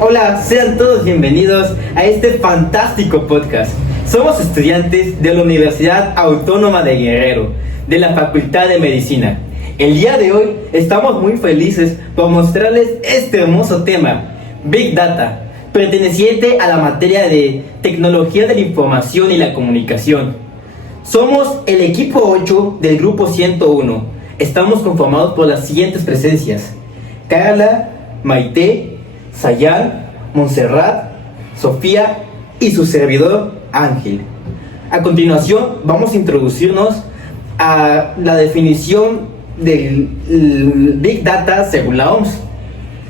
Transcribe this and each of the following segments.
Hola, sean todos bienvenidos a este fantástico podcast. Somos estudiantes de la Universidad Autónoma de Guerrero, de la Facultad de Medicina. El día de hoy estamos muy felices por mostrarles este hermoso tema, Big Data, perteneciente a la materia de Tecnología de la Información y la Comunicación. Somos el equipo 8 del grupo 101. Estamos conformados por las siguientes presencias: Carla, Maite, Sayán, Montserrat, Sofía y su servidor Ángel. A continuación vamos a introducirnos a la definición del Big Data según la OMS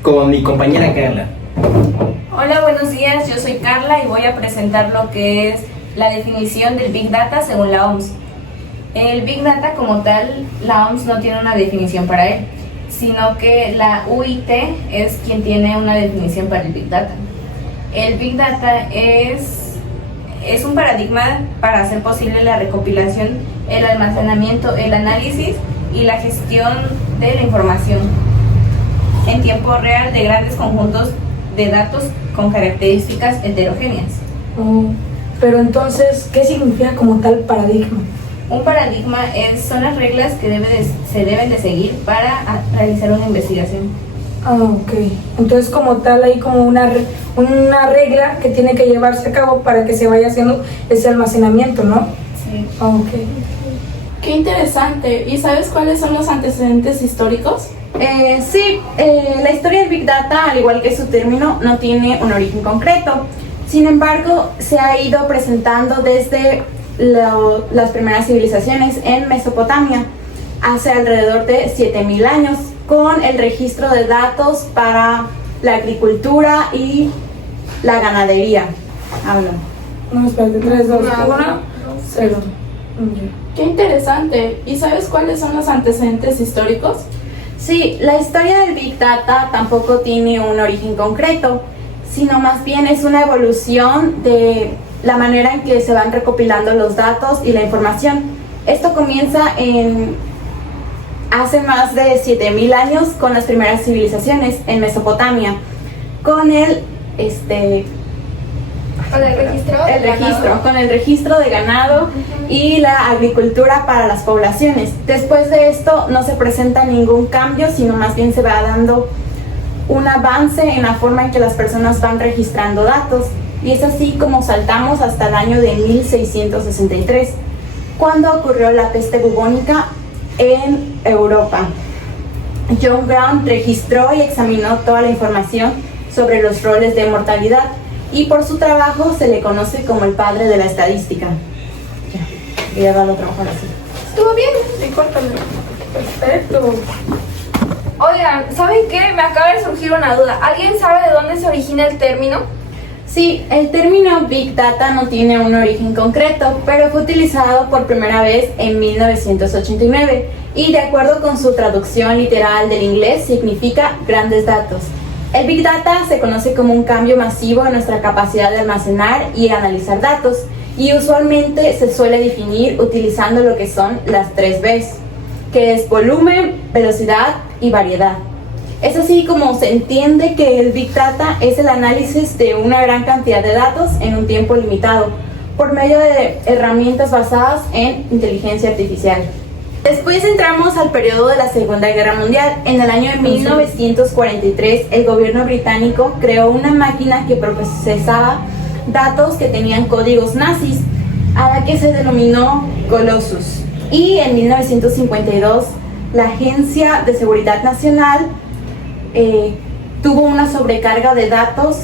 con mi compañera Carla. Hola, buenos días, yo soy Carla y voy a presentar lo que es la definición del Big Data según la OMS. El Big Data como tal, la OMS no tiene una definición para él, sino que la UIT es quien tiene una definición para el Big Data. El Big Data es un paradigma para hacer posible la recopilación, el almacenamiento, el análisis y la gestión de la información en tiempo real de grandes conjuntos de datos con características heterogéneas. Pero entonces, ¿qué significa como tal paradigma? Un paradigma son las reglas que se deben de seguir para realizar una investigación. Ok. Entonces, como tal, hay como una regla que tiene que llevarse a cabo para que se vaya haciendo ese almacenamiento, ¿no? Sí. Ok. Qué interesante. ¿Y sabes cuáles son los antecedentes históricos? Sí, la historia del Big Data, al igual que su término, no tiene un origen concreto. Sin embargo, se ha ido presentando desde las primeras civilizaciones en Mesopotamia, hace alrededor de 7000 años, con el registro de datos para la agricultura y la ganadería. Habla. No, espérate, 3, 2, 1, 0. Qué interesante. ¿Y sabes cuáles son los antecedentes históricos? Sí, la historia del Big Data tampoco tiene un origen concreto, sino más bien es una evolución de la manera en que se van recopilando los datos y la información. Esto comienza hace más de 7000 años con las primeras civilizaciones en Mesopotamia, con el registro de ganado y la agricultura para las poblaciones. Después de esto no se presenta ningún cambio, sino más bien se va dando un avance en la forma en que las personas van registrando datos, y es así como saltamos hasta el año de 1663, cuando ocurrió la peste bubónica en Europa. John Brown registró y examinó toda la información sobre los roles de mortalidad, y por su trabajo se le conoce como el padre de la estadística. Ya, voy a darlo a trabajar así. ¿Estuvo bien? Sí, córtalo. Perfecto. Oigan, ¿saben qué? Me acaba de surgir una duda. ¿Alguien sabe de dónde se origina el término? Sí, el término Big Data no tiene un origen concreto, pero fue utilizado por primera vez en 1989 y, de acuerdo con su traducción literal del inglés, significa grandes datos. El Big Data se conoce como un cambio masivo en nuestra capacidad de almacenar y analizar datos, y usualmente se suele definir utilizando lo que son las 3 Bs, que es volumen, velocidad y variedad. Es así como se entiende que el Big Data es el análisis de una gran cantidad de datos en un tiempo limitado, por medio de herramientas basadas en inteligencia artificial. Después entramos al periodo de la Segunda Guerra Mundial. En el año de 1943, el gobierno británico creó una máquina que procesaba datos que tenían códigos nazis, a la que se denominó Colossus. Y en 1952, la Agencia de Seguridad Nacional tuvo una sobrecarga de datos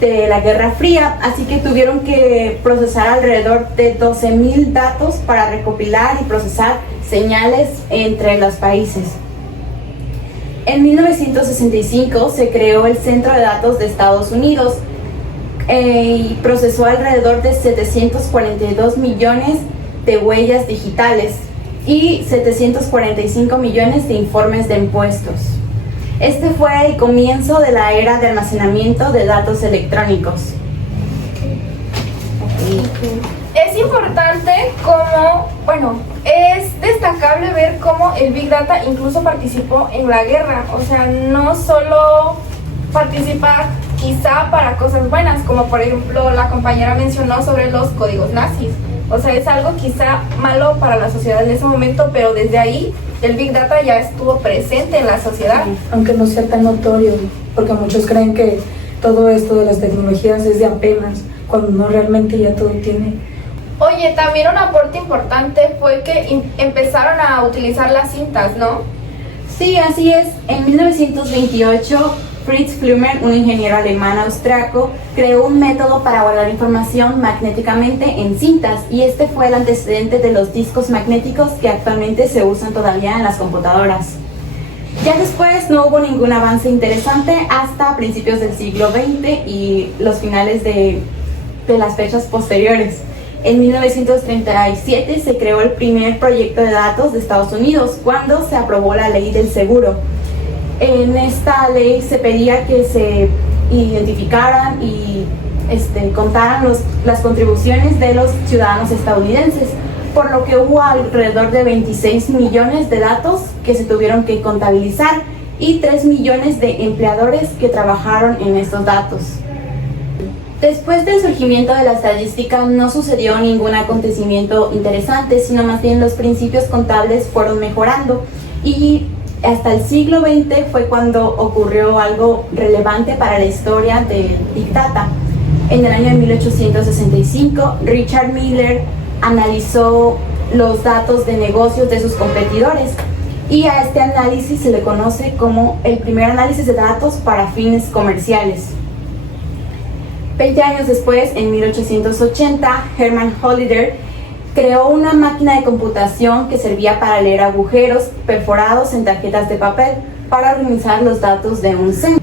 de la Guerra Fría, así que tuvieron que procesar alrededor de 12,000 datos para recopilar y procesar señales entre los países. En 1965 se creó el Centro de Datos de Estados Unidos y procesó alrededor de 742 millones de huellas digitales y 745 millones de informes de impuestos. Este fue el comienzo de la era de almacenamiento de datos electrónicos. Es importante es destacable ver cómo el Big Data incluso participó en la guerra. O sea, no solo participa quizá para cosas buenas, como por ejemplo la compañera mencionó sobre los códigos nazis. O sea, es algo quizá malo para la sociedad en ese momento, pero desde ahí el Big Data ya estuvo presente en la sociedad. Aunque no sea tan notorio, porque muchos creen que todo esto de las tecnologías es de apenas, cuando no, realmente ya todo tiene. Oye, también un aporte importante fue que empezaron a utilizar las cintas, ¿no? Sí, así es. En 1928, Fritz Flümer, un ingeniero alemán austriaco, creó un método para guardar información magnéticamente en cintas, y este fue el antecedente de los discos magnéticos que actualmente se usan todavía en las computadoras. Ya después no hubo ningún avance interesante hasta principios del siglo XX y los finales de las fechas posteriores. En 1937 se creó el primer proyecto de datos de Estados Unidos, cuando se aprobó la ley del seguro. En esta ley se pedía que se identificaran y contaran las contribuciones de los ciudadanos estadounidenses, por lo que hubo alrededor de 26 millones de datos que se tuvieron que contabilizar y 3 millones de empleadores que trabajaron en estos datos. Después del surgimiento de la estadística no sucedió ningún acontecimiento interesante, sino más bien los principios contables fueron mejorando, y hasta el siglo XX fue cuando ocurrió algo relevante para la historia del Big Data. En el año de 1865, Richard Miller analizó los datos de negocios de sus competidores, y a este análisis se le conoce como el primer análisis de datos para fines comerciales. 20 años después, en 1880, Herman Holliday creó una máquina de computación que servía para leer agujeros perforados en tarjetas de papel para organizar los datos de un censo.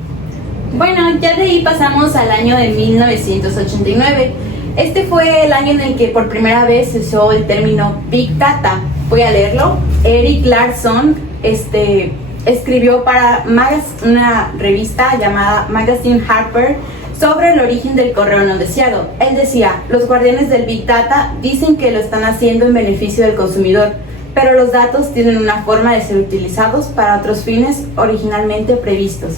Bueno, ya de ahí pasamos al año de 1989. Este fue el año en el que por primera vez se usó el término Big Data. Voy a leerlo. Eric Larson escribió para una revista llamada Magazine Harper sobre el origen del correo no deseado. Él decía: los guardianes del Big Data dicen que lo están haciendo en beneficio del consumidor, pero los datos tienen una forma de ser utilizados para otros fines originalmente previstos.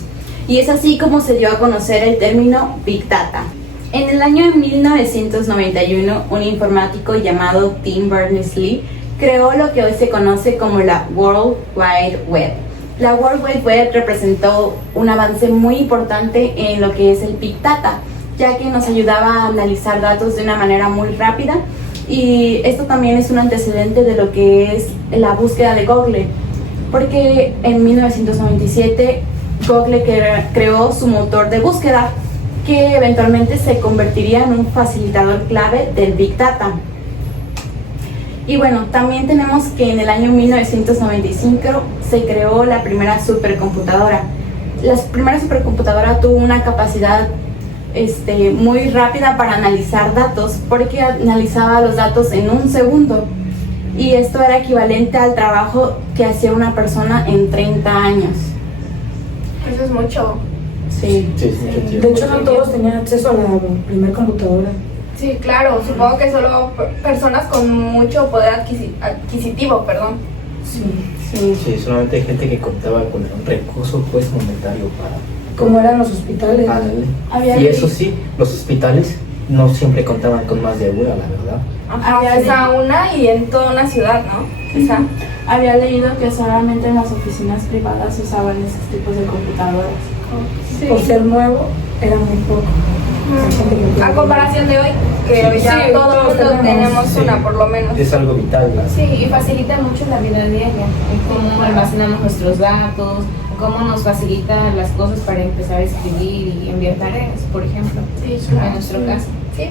Y es así como se dio a conocer el término Big Data. En el año de 1991, un informático llamado Tim Berners-Lee creó lo que hoy se conoce como la World Wide Web. La World Wide Web representó un avance muy importante en lo que es el Big Data, ya que nos ayudaba a analizar datos de una manera muy rápida, y esto también es un antecedente de lo que es la búsqueda de Google, porque en 1997 Google creó su motor de búsqueda, que eventualmente se convertiría en un facilitador clave del Big Data. Y bueno, también tenemos que en el año 1995 se creó la primera supercomputadora. La primera supercomputadora tuvo una capacidad muy rápida para analizar datos, porque analizaba los datos en un segundo, y esto era equivalente al trabajo que hacía una persona en 30 años. Eso es mucho. Sí. De hecho, no todos tenían acceso a la primera computadora. Sí, claro, supongo que solo personas con mucho poder adquisitivo, perdón. Sí, solamente hay gente que contaba con un recurso momentario para... Como eran los hospitales. Y eso sí, los hospitales no siempre contaban con más de una, la verdad. Había una y en toda una ciudad, ¿no? Quizá. Había leído que solamente en las oficinas privadas se usaban esos tipos de computadoras. Sí. Por ser nuevo, era muy poco. A comparación de hoy, que hoy ya Sí, todo el mundo tenemos una por lo menos. Es algo vital, ¿no? Sí, y facilita mucho la vida diaria, en cómo almacenamos nuestros datos, cómo nos facilita las cosas para empezar a escribir y enviar tareas, por ejemplo, en nuestro caso. Sí.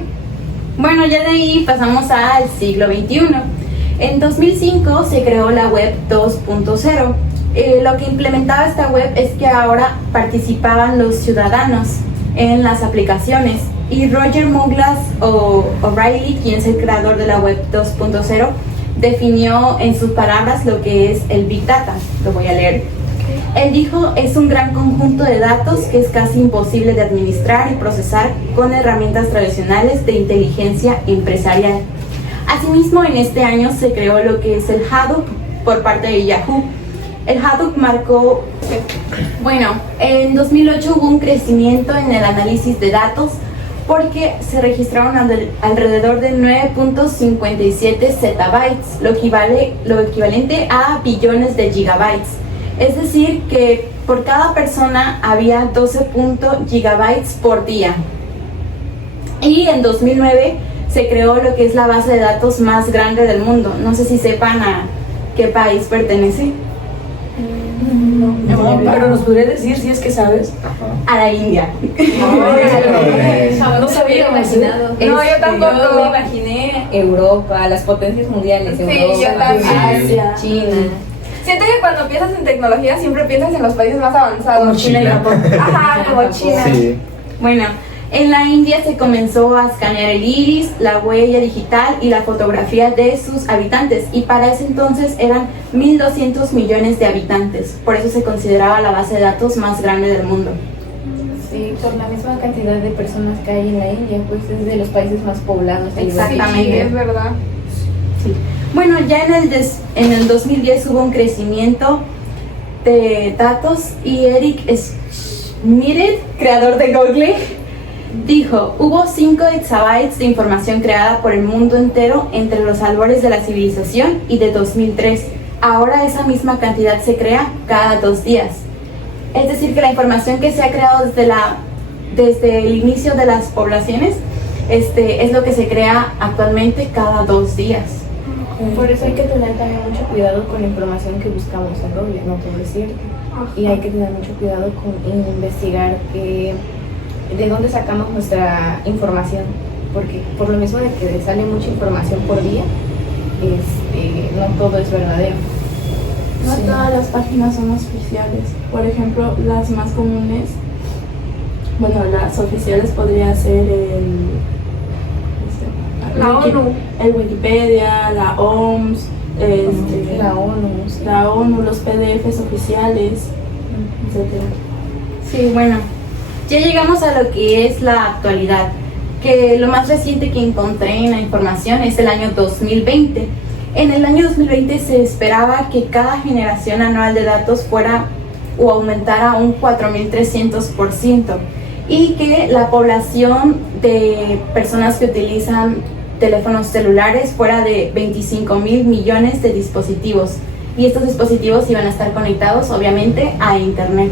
Bueno, ya de ahí pasamos al siglo XXI. En 2005 se creó la web 2.0. Lo que implementaba esta web es que ahora participaban los ciudadanos en las aplicaciones, y Roger Douglas O'Reilly, quien es el creador de la web 2.0, definió en sus palabras lo que es el Big Data. Lo voy a leer. Él dijo: es un gran conjunto de datos que es casi imposible de administrar y procesar con herramientas tradicionales de inteligencia empresarial. Asimismo, en este año se creó lo que es el Hadoop por parte de Yahoo, El Hadoop marcó, bueno, en 2008 hubo un crecimiento en el análisis de datos porque se registraron alrededor de 9.57 zettabytes, lo equivalente a billones de gigabytes. Es decir, que por cada persona había 12 gigabytes por día. Y en 2009 se creó lo que es la base de datos más grande del mundo. No sé si sepan a qué país pertenece. No, pero nos podrías decir si es que sabes. A la India. No se hubiera imaginado. No, yo tampoco. Yo me imaginé Europa, las potencias mundiales. Sí, Europa, yo también. Asia, China. Siento que cuando piensas en tecnología siempre piensas en los países más avanzados. Como China y Japón. Ajá, como China. Sí. Bueno, en la India se comenzó a escanear el iris, la huella digital y la fotografía de sus habitantes, y para ese entonces eran 1.200 millones de habitantes. Por eso se consideraba la base de datos más grande del mundo. Sí, por la misma cantidad de personas que hay en la India, pues es de los países más poblados. Exactamente. Sí, es verdad. Sí. Bueno, ya en el 2010 hubo un crecimiento de datos y Eric Schmidt, creador de Google, dijo, hubo 5 exabytes de información creada por el mundo entero entre los albores de la civilización y de 2003. Ahora esa misma cantidad se crea cada 2 días. Es decir, que la información que se ha creado desde el inicio de las poblaciones es lo que se crea actualmente cada 2 días. Por eso hay que tener también mucho cuidado con la información que buscamos en Google, no todo es cierto. Y hay que tener mucho cuidado con investigar de dónde sacamos nuestra información, porque por lo mismo de que sale mucha información por día, no todo es verdadero. No todas las páginas son oficiales. Por ejemplo, las más comunes, bueno, las oficiales podría ser el Wikipedia, la OMS, la ONU, los PDFs oficiales, etc. Sí, bueno, ya llegamos a lo que es la actualidad, que lo más reciente que encontré en la información es el año 2020. En el año 2020 se esperaba que cada generación anual de datos fuera o aumentara un 4.300% y que la población de personas que utilizan teléfonos celulares fuera de 25.000 millones de dispositivos, y estos dispositivos iban a estar conectados obviamente a internet.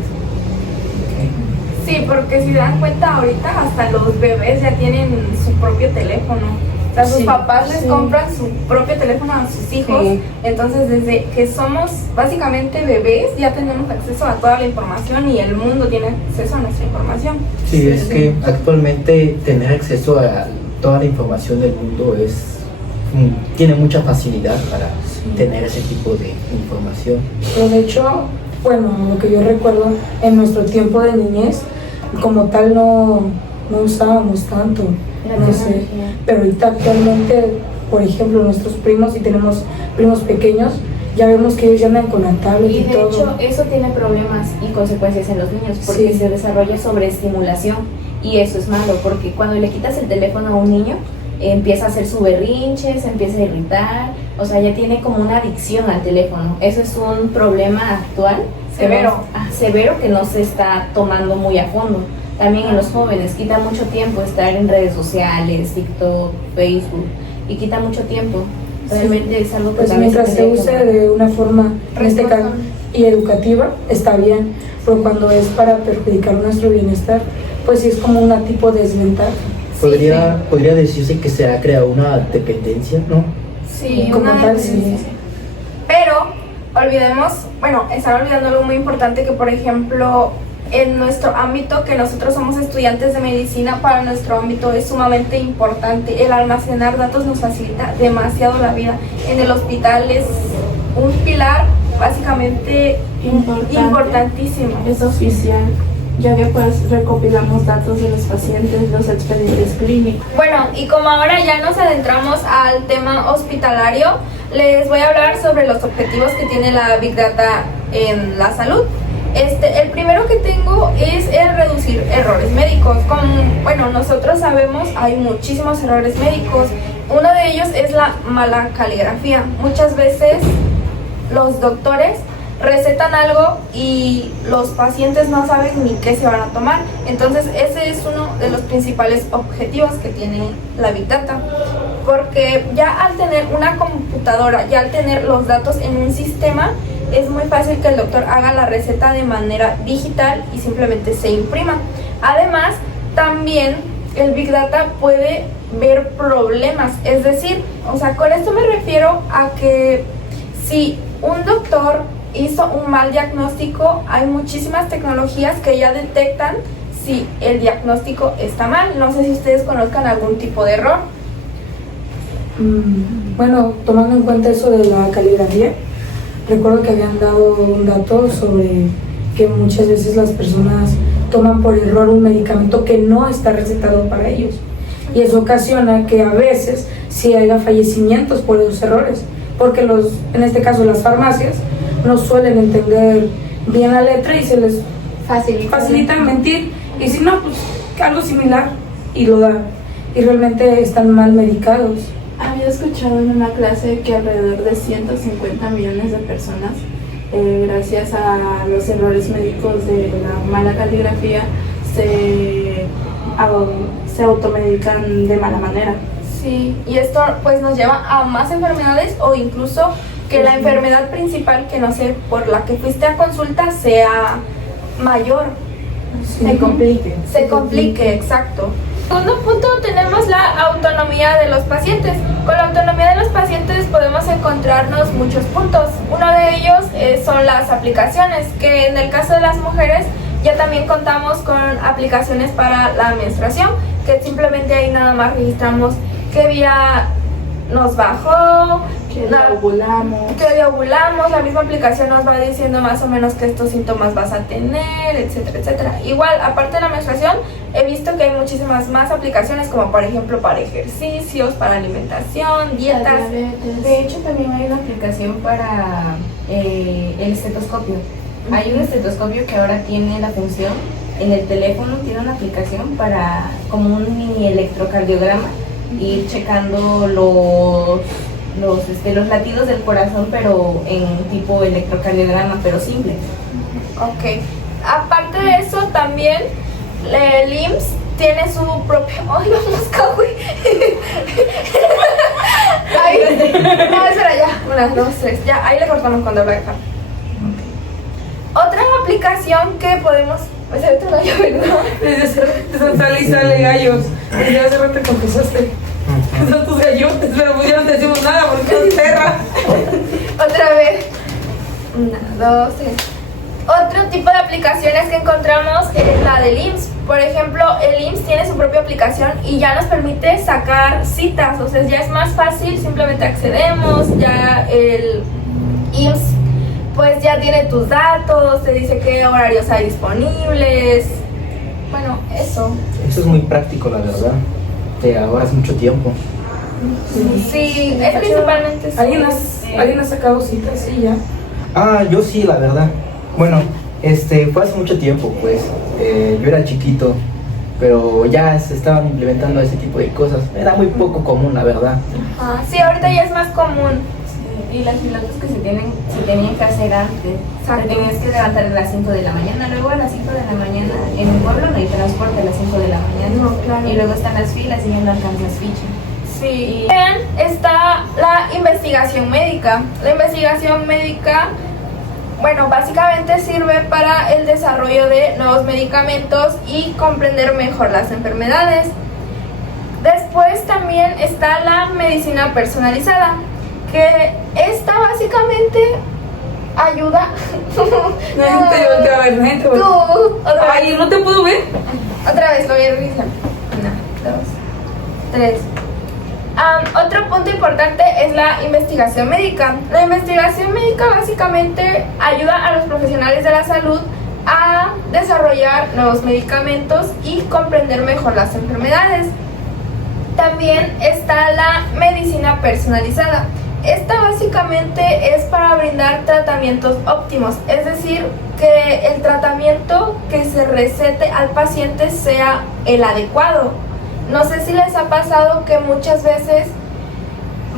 Sí, porque si dan cuenta ahorita hasta los bebés ya tienen su propio teléfono. O sea, sus papás les compran su propio teléfono a sus hijos. Sí. Entonces, desde que somos básicamente bebés, ya tenemos acceso a toda la información y el mundo tiene acceso a nuestra información. Sí, es que actualmente tener acceso a toda la información del mundo tiene mucha facilidad para tener ese tipo de información. Pero de hecho, bueno, lo que yo recuerdo en nuestro tiempo de niñez, como tal no usábamos tanto, no sé, pero ahorita actualmente, por ejemplo, nuestros primos, si tenemos primos pequeños, ya vemos que ellos ya andan con la tablet y Y de todo. hecho eso tiene problemas y consecuencias en los niños porque Sí. se desarrolla sobreestimulación, y eso es malo porque cuando le quitas el teléfono a un niño empieza a hacer su berrinche, se empieza a irritar, o sea, ya tiene como una adicción al teléfono. Eso es un problema actual severo que no se está tomando muy a fondo. También en los jóvenes quita mucho tiempo estar en redes sociales, TikTok, Facebook, y quita mucho tiempo. Realmente es algo que Pues también mientras se tendría use que- de una forma, en este caso, y educativa, está bien, pero cuando es para perjudicar nuestro bienestar, pues sí es como una tipo de desventaja. Podría decirse que se ha creado una dependencia, ¿no? Sí, Como una tal, dependencia. sí. Pero están olvidando algo muy importante, que por ejemplo en nuestro ámbito, que nosotros somos estudiantes de medicina, para nuestro ámbito es sumamente importante. El almacenar datos nos facilita demasiado la vida. En el hospital es un pilar básicamente importantísimo. Es oficial, ya que pues recopilamos datos de los pacientes, los expedientes clínicos. Bueno, y como ahora ya nos adentramos al tema hospitalario, les voy a hablar sobre los objetivos que tiene la Big Data en la salud. El primero que tengo es el reducir errores médicos. Como nosotros sabemos, hay muchísimos errores médicos. Uno de ellos es la mala caligrafía. Muchas veces los doctores recetan algo y los pacientes no saben ni qué se van a tomar. Entonces ese es uno de los principales objetivos que tiene la Big Data, porque ya al tener una computadora, ya al tener los datos en un sistema, es muy fácil que el doctor haga la receta de manera digital y simplemente se imprima. Además, también el Big Data puede ver problemas, es decir, o sea, con esto me refiero a que si un doctor hizo un mal diagnóstico, hay muchísimas tecnologías que ya detectan si el diagnóstico está mal. No sé si ustedes conozcan algún tipo de error. Bueno, tomando en cuenta eso de la caligrafía, recuerdo que habían dado un dato sobre que muchas veces las personas toman por error un medicamento que no está recetado para ellos, y eso ocasiona que a veces sí haya fallecimientos por esos errores, porque en este caso las farmacias no suelen entender bien la letra y se les facilita mentir, y si no, pues algo similar y lo dan, y realmente están mal medicados. Había escuchado en una clase que alrededor de 150 millones de personas, gracias a los errores médicos de la mala caligrafía, se automedican de mala manera. Sí, y esto pues nos lleva a más enfermedades, o incluso que la enfermedad principal, que no sé, por la que fuiste a consulta, sea mayor. Se complique. Se complique, exacto. Segundo punto, tenemos la autonomía de los pacientes. Con la autonomía de los pacientes podemos encontrarnos muchos puntos. Uno de ellos son las aplicaciones, que en el caso de las mujeres ya también contamos con aplicaciones para la menstruación, que simplemente ahí nada más registramos qué día nos bajó, que ovulamos, la misma aplicación nos va diciendo más o menos qué estos síntomas vas a tener, etcétera, etcétera. Igual, aparte de la menstruación, he visto que hay muchísimas más aplicaciones, como por ejemplo para ejercicios, para alimentación, dietas. De hecho, también hay una aplicación para el estetoscopio. Hay un estetoscopio que ahora tiene la función en el teléfono, tiene una aplicación para como un mini electrocardiograma, ir checando los latidos del corazón, pero en tipo electrocardiograma, pero simple. Ok. Aparte de eso, también el IMSS tiene su propio... ¡Ay, la mosca, güey! No, espera, ya. 1, 2, 3. Ya, ahí le cortamos cuando lo dejar. Otra aplicación que podemos... Pues ahorita no hay, ¿verdad? Sale gallos. Desde hace rato confesaste. Son tus gallotes, pero pues ya no te decimos nada porque es perra. Otra vez. 1, 2, 3. Otro tipo de aplicaciones que encontramos es la del IMSS. Por ejemplo, el IMSS tiene su propia aplicación y ya nos permite sacar citas. O sea, ya es más fácil, simplemente accedemos, ya el IMSS pues ya tiene tus datos, te dice qué horarios hay disponibles. Bueno, eso. Eso es muy práctico, la verdad. Te ahorras mucho tiempo. Sí, es principalmente eso. ¿Alguien ha sacado citas? Sí, ya. Ah, yo sí, la verdad. Bueno, fue hace mucho tiempo, pues. Yo era chiquito, pero ya se estaban implementando ese tipo de cosas. Era muy poco común, la verdad. Sí, ahorita ya es más común. Y las pilotos que se tenían que hacer antes. Te tenías que levantar a las 5 de la mañana, luego a las 5 de la mañana en un pueblo no hay transporte a las 5 de la mañana. No, claro. Y luego están las filas y ya no alcanzas ficha. Sí. También está la investigación médica. La investigación médica, bueno, básicamente sirve para el desarrollo de nuevos medicamentos y comprender mejor las enfermedades. Después también está la medicina personalizada, que esta básicamente ayuda. Ay, no te puedo ver. Otra vez, lo voy a revisar. 1, 2, 3. Otro punto importante es la investigación médica. La investigación médica básicamente ayuda a los profesionales de la salud a desarrollar nuevos medicamentos y comprender mejor las enfermedades. También está la medicina personalizada. Esta básicamente es para brindar tratamientos óptimos, es decir, que el tratamiento que se recete al paciente sea el adecuado. No sé si les ha pasado que muchas veces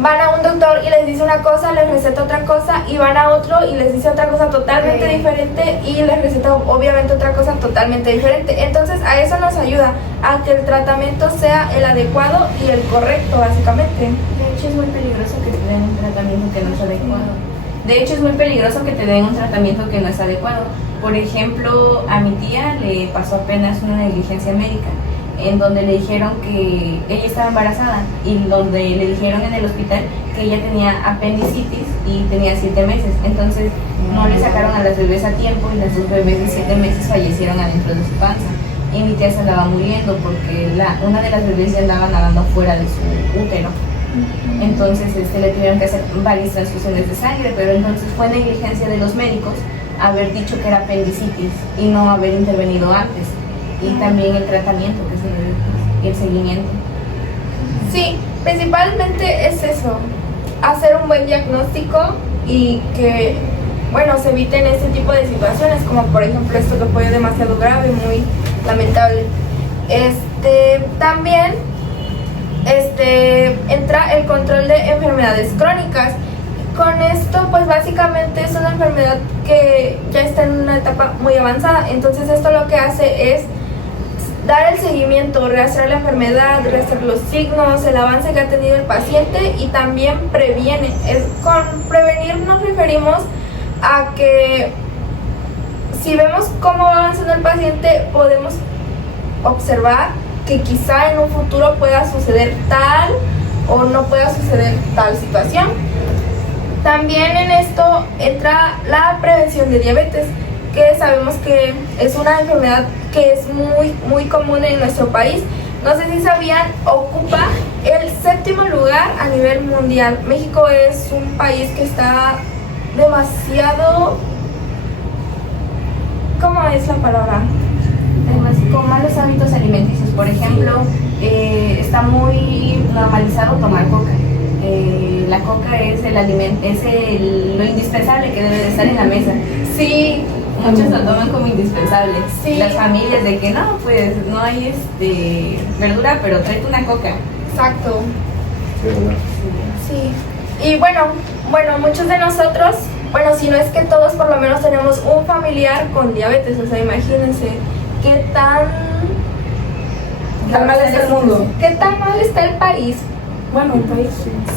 van a un doctor y les dice una cosa, les receta otra cosa, y van a otro y les dice otra cosa totalmente diferente y les receta obviamente otra cosa totalmente diferente. Entonces a eso nos ayuda, a que el tratamiento sea el adecuado y el correcto, básicamente. De hecho es muy peligroso que te den un tratamiento que no es adecuado. De hecho es muy peligroso que te den un tratamiento que no es adecuado. Por ejemplo, a mi tía le pasó apenas una negligencia médica, en donde le dijeron que ella estaba embarazada y donde le dijeron en el hospital que ella tenía apendicitis y tenía 7 meses. Entonces no le sacaron a las bebés a tiempo y las 2 bebés de 7 meses fallecieron adentro de su panza. Y mi tía se andaba muriendo porque una de las bebés ya andaba nadando fuera de su útero. Entonces le tuvieron que hacer varias transfusiones de sangre, pero entonces fue negligencia de los médicos haber dicho que era apendicitis y no haber intervenido antes. Y también el tratamiento que se debe, y el seguimiento. Sí, principalmente es eso, hacer un buen diagnóstico y que, bueno, se eviten este tipo de situaciones, como por ejemplo esto que fue demasiado grave, muy lamentable. También entra el control de enfermedades crónicas. Con esto, pues básicamente es una enfermedad que ya está en una etapa muy avanzada, entonces esto lo que hace es dar el seguimiento, rastrear la enfermedad, rastrear los signos, el avance que ha tenido el paciente y también previene. Con prevenir nos referimos a que si vemos cómo va avanzando el paciente, podemos observar que quizá en un futuro pueda suceder tal o no pueda suceder tal situación. También en esto entra la prevención de diabetes, que sabemos que es una enfermedad que es muy, muy común en nuestro país. No sé si sabían, ocupa el 7º lugar a nivel mundial. México es un país que está demasiado... ¿Cómo es la palabra? Con malos hábitos alimenticios. Por ejemplo, está muy normalizado tomar coca. La coca es lo indispensable que debe de estar en la mesa. Sí. Muchos lo toman como indispensable. Sí. Las familias de que no, pues no hay verdura, pero tráete una coca. Exacto. Sí. Sí. Y bueno, muchos de nosotros, si no es que todos, por lo menos tenemos un familiar con diabetes. O sea, imagínense qué tan mal está el mundo. ¿Qué tan mal está el país? Bueno, el país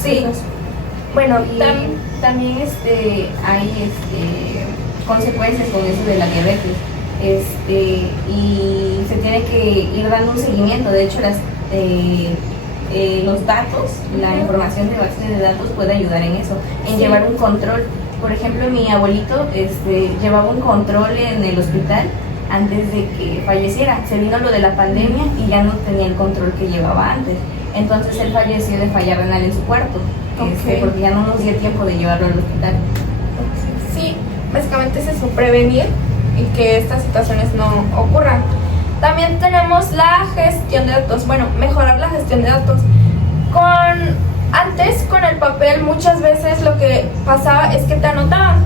Sí. Bueno, Y también hay consecuencias con eso de la diabetes. Y se tiene que ir dando un seguimiento. De hecho, los datos, la información de base de datos puede ayudar en eso, en llevar un control. Por ejemplo, mi abuelito llevaba un control en el hospital antes de que falleciera. Se vino lo de la pandemia y ya no tenía el control que llevaba antes. Entonces él falleció de falla renal en su cuarto, porque ya no nos dio tiempo de llevarlo al hospital. Sí, básicamente es eso, prevenir y que estas situaciones no ocurran. También tenemos la gestión de datos, mejorar la gestión de datos. Antes con el papel muchas veces lo que pasaba es que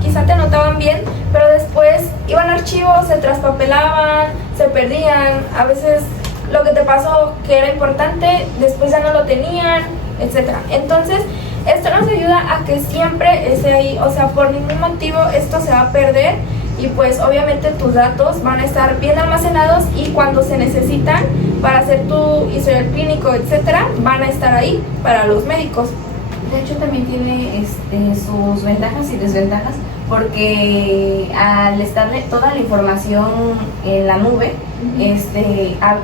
quizá te anotaban bien, pero después iban archivos, se traspapelaban, se perdían, a veces lo que te pasó que era importante, después ya no lo tenían, etc. Entonces, esto nos ayuda a que siempre esté ahí, o sea, por ningún motivo esto se va a perder y pues obviamente tus datos van a estar bien almacenados y cuando se necesitan para hacer tu historial clínico, etc., van a estar ahí para los médicos. De hecho, también tiene sus ventajas y desventajas, porque al estarle toda la información en la nube,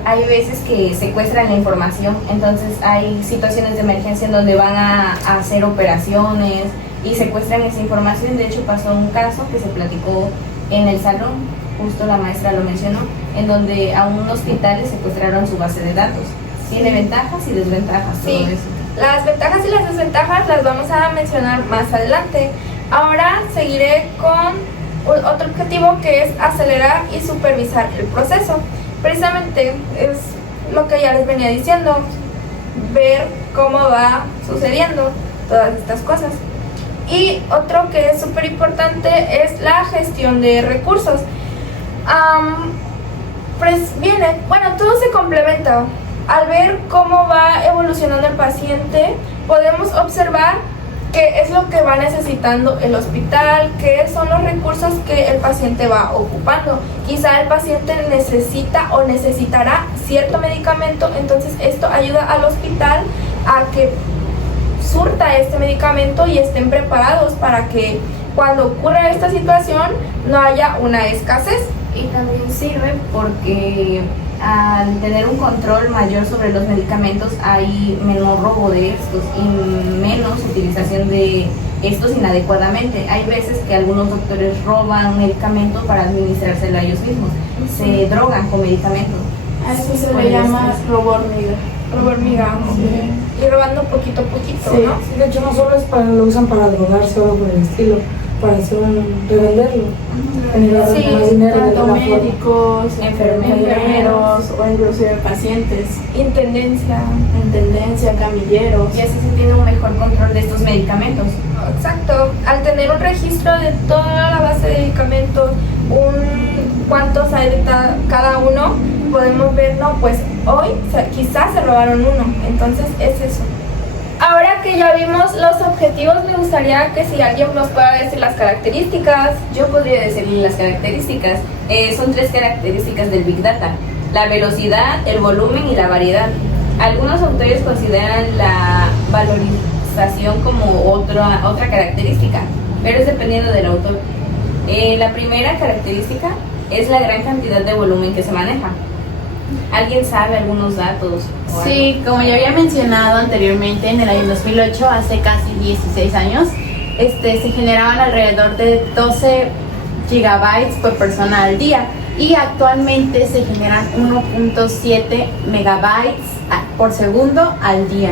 hay veces que secuestran la información. Entonces hay situaciones de emergencia en donde van a hacer operaciones y secuestran esa información. De hecho, pasó un caso que se platicó en el salón, justo la maestra lo mencionó, en donde a un hospital le secuestraron su base de datos. Tiene ventajas y desventajas, todo Sí. eso. Las ventajas y las desventajas las vamos a mencionar más adelante. Ahora seguiré con otro objetivo, que es acelerar y supervisar el proceso. Precisamente es lo que ya les venía diciendo, ver cómo va sucediendo todas estas cosas. Y otro que es súper importante es la gestión de recursos. Todo se complementa. Al ver cómo va evolucionando el paciente, podemos observar qué es lo que va necesitando el hospital, qué son los recursos que el paciente va ocupando. Quizá el paciente necesita o necesitará cierto medicamento, entonces esto ayuda al hospital a que surta este medicamento y estén preparados para que cuando ocurra esta situación no haya una escasez. Y también sirve porque al tener un control mayor sobre los medicamentos hay menor robo de estos y menos utilización de estos inadecuadamente. Hay veces que algunos doctores roban medicamento para administrárselo a ellos mismos, se drogan con medicamentos. A eso se le llama robo hormiga. Robo hormiga, Sí. y robando poquito a poquito, Sí. ¿no? Sí, de hecho no solo es para, lo usan para drogarse o algo por el estilo, para hacer revenderlo, generar Sí, más dinero de Tanto alguna forma. médicos, enfermeros o inclusive pacientes, Intendencia. intendencia, camilleros. Y así se tiene un mejor control de estos medicamentos. Exacto, al tener un registro de toda la base de medicamentos, cuántos hay de cada uno, podemos ver, no, pues hoy quizás se robaron uno, entonces es eso. Ahora que ya vimos los objetivos, me gustaría que si alguien nos pueda decir las características. Yo podría decirle las características. Son 3 características del Big Data: la velocidad, el volumen y la variedad. Algunos autores consideran la valorización como otra característica, pero es dependiendo del autor. La primera característica es la gran cantidad de volumen que se maneja. ¿Alguien sabe algunos datos? o Sí, como ya había mencionado anteriormente, en el año 2008, hace casi 16 años, se generaban alrededor de 12 gigabytes por persona al día y actualmente se generan 1.7 megabytes por segundo al día.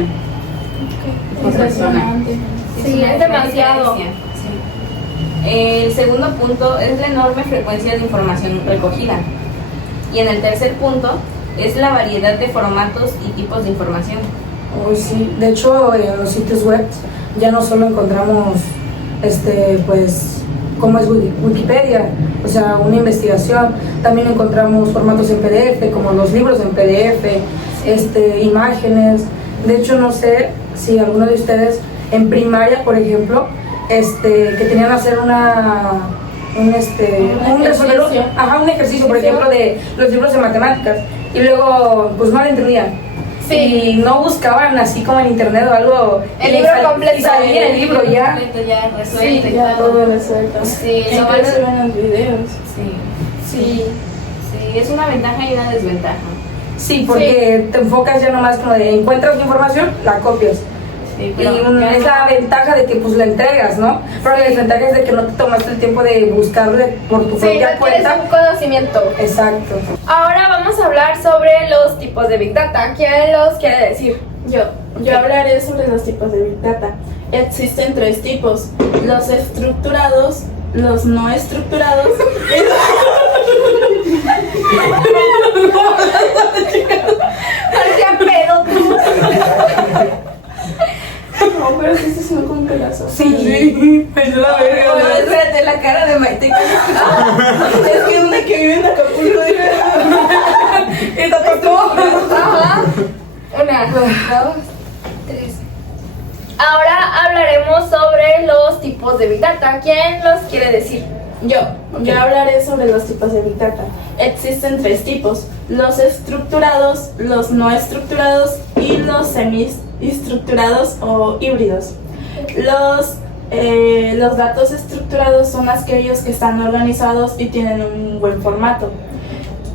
Por persona. Impresionante. Sí, es demasiado. Sí. El segundo punto es la enorme frecuencia de información recogida. Y en el tercer punto es la variedad de formatos y tipos de información. Oh, sí. De hecho, en los sitios web ya no solo encontramos, pues, como es Wikipedia, o sea, una investigación. También encontramos formatos en PDF, como los libros en PDF, imágenes. De hecho, no sé si alguno de ustedes en primaria, por ejemplo, que tenían que hacer un ejercicio, por ejemplo, de los libros de matemáticas, y luego pues no lo entendían. Sí. Y no buscaban así como en internet o algo. El y libro sal- completo. Y salía el libro ya. Ya resuelto y Ya todo. todo resuelto. Sí, lo Inclusive malo- en los videos. Sí, Sí. sí, es una ventaja y una desventaja. Sí, porque te enfocas ya nomás como de encuentras la información, la copias. Sí, Y pero ya es la ventaja de que pues la entregas, ¿no? Pero la desventaja es de que no te tomaste el tiempo de buscarle por tu Sí, propia no tienes cuenta. un conocimiento. Exacto. Ahora vamos a hablar sobre los tipos de Big Data. ¿Quién los quiere decir? Yo hablaré sobre los tipos de Big Data. Existen 3 tipos: los estructurados, los no estructurados Parecía pedo tú. No, pero sí se sonó como pelazo. Sí, pero la verga. espérate, la cara de Maite. Es que una que vive en Acapulco Y te tocó. Ajá. 1, 2, 3. Ahora hablaremos sobre los tipos de Big Data. ¿Quién los quiere decir? Yo hablaré sobre los tipos de Big Data. Existen 3 tipos: los estructurados, los no estructurados y los semi-estructurados o híbridos. Los datos estructurados son aquellos que están organizados y tienen un buen formato.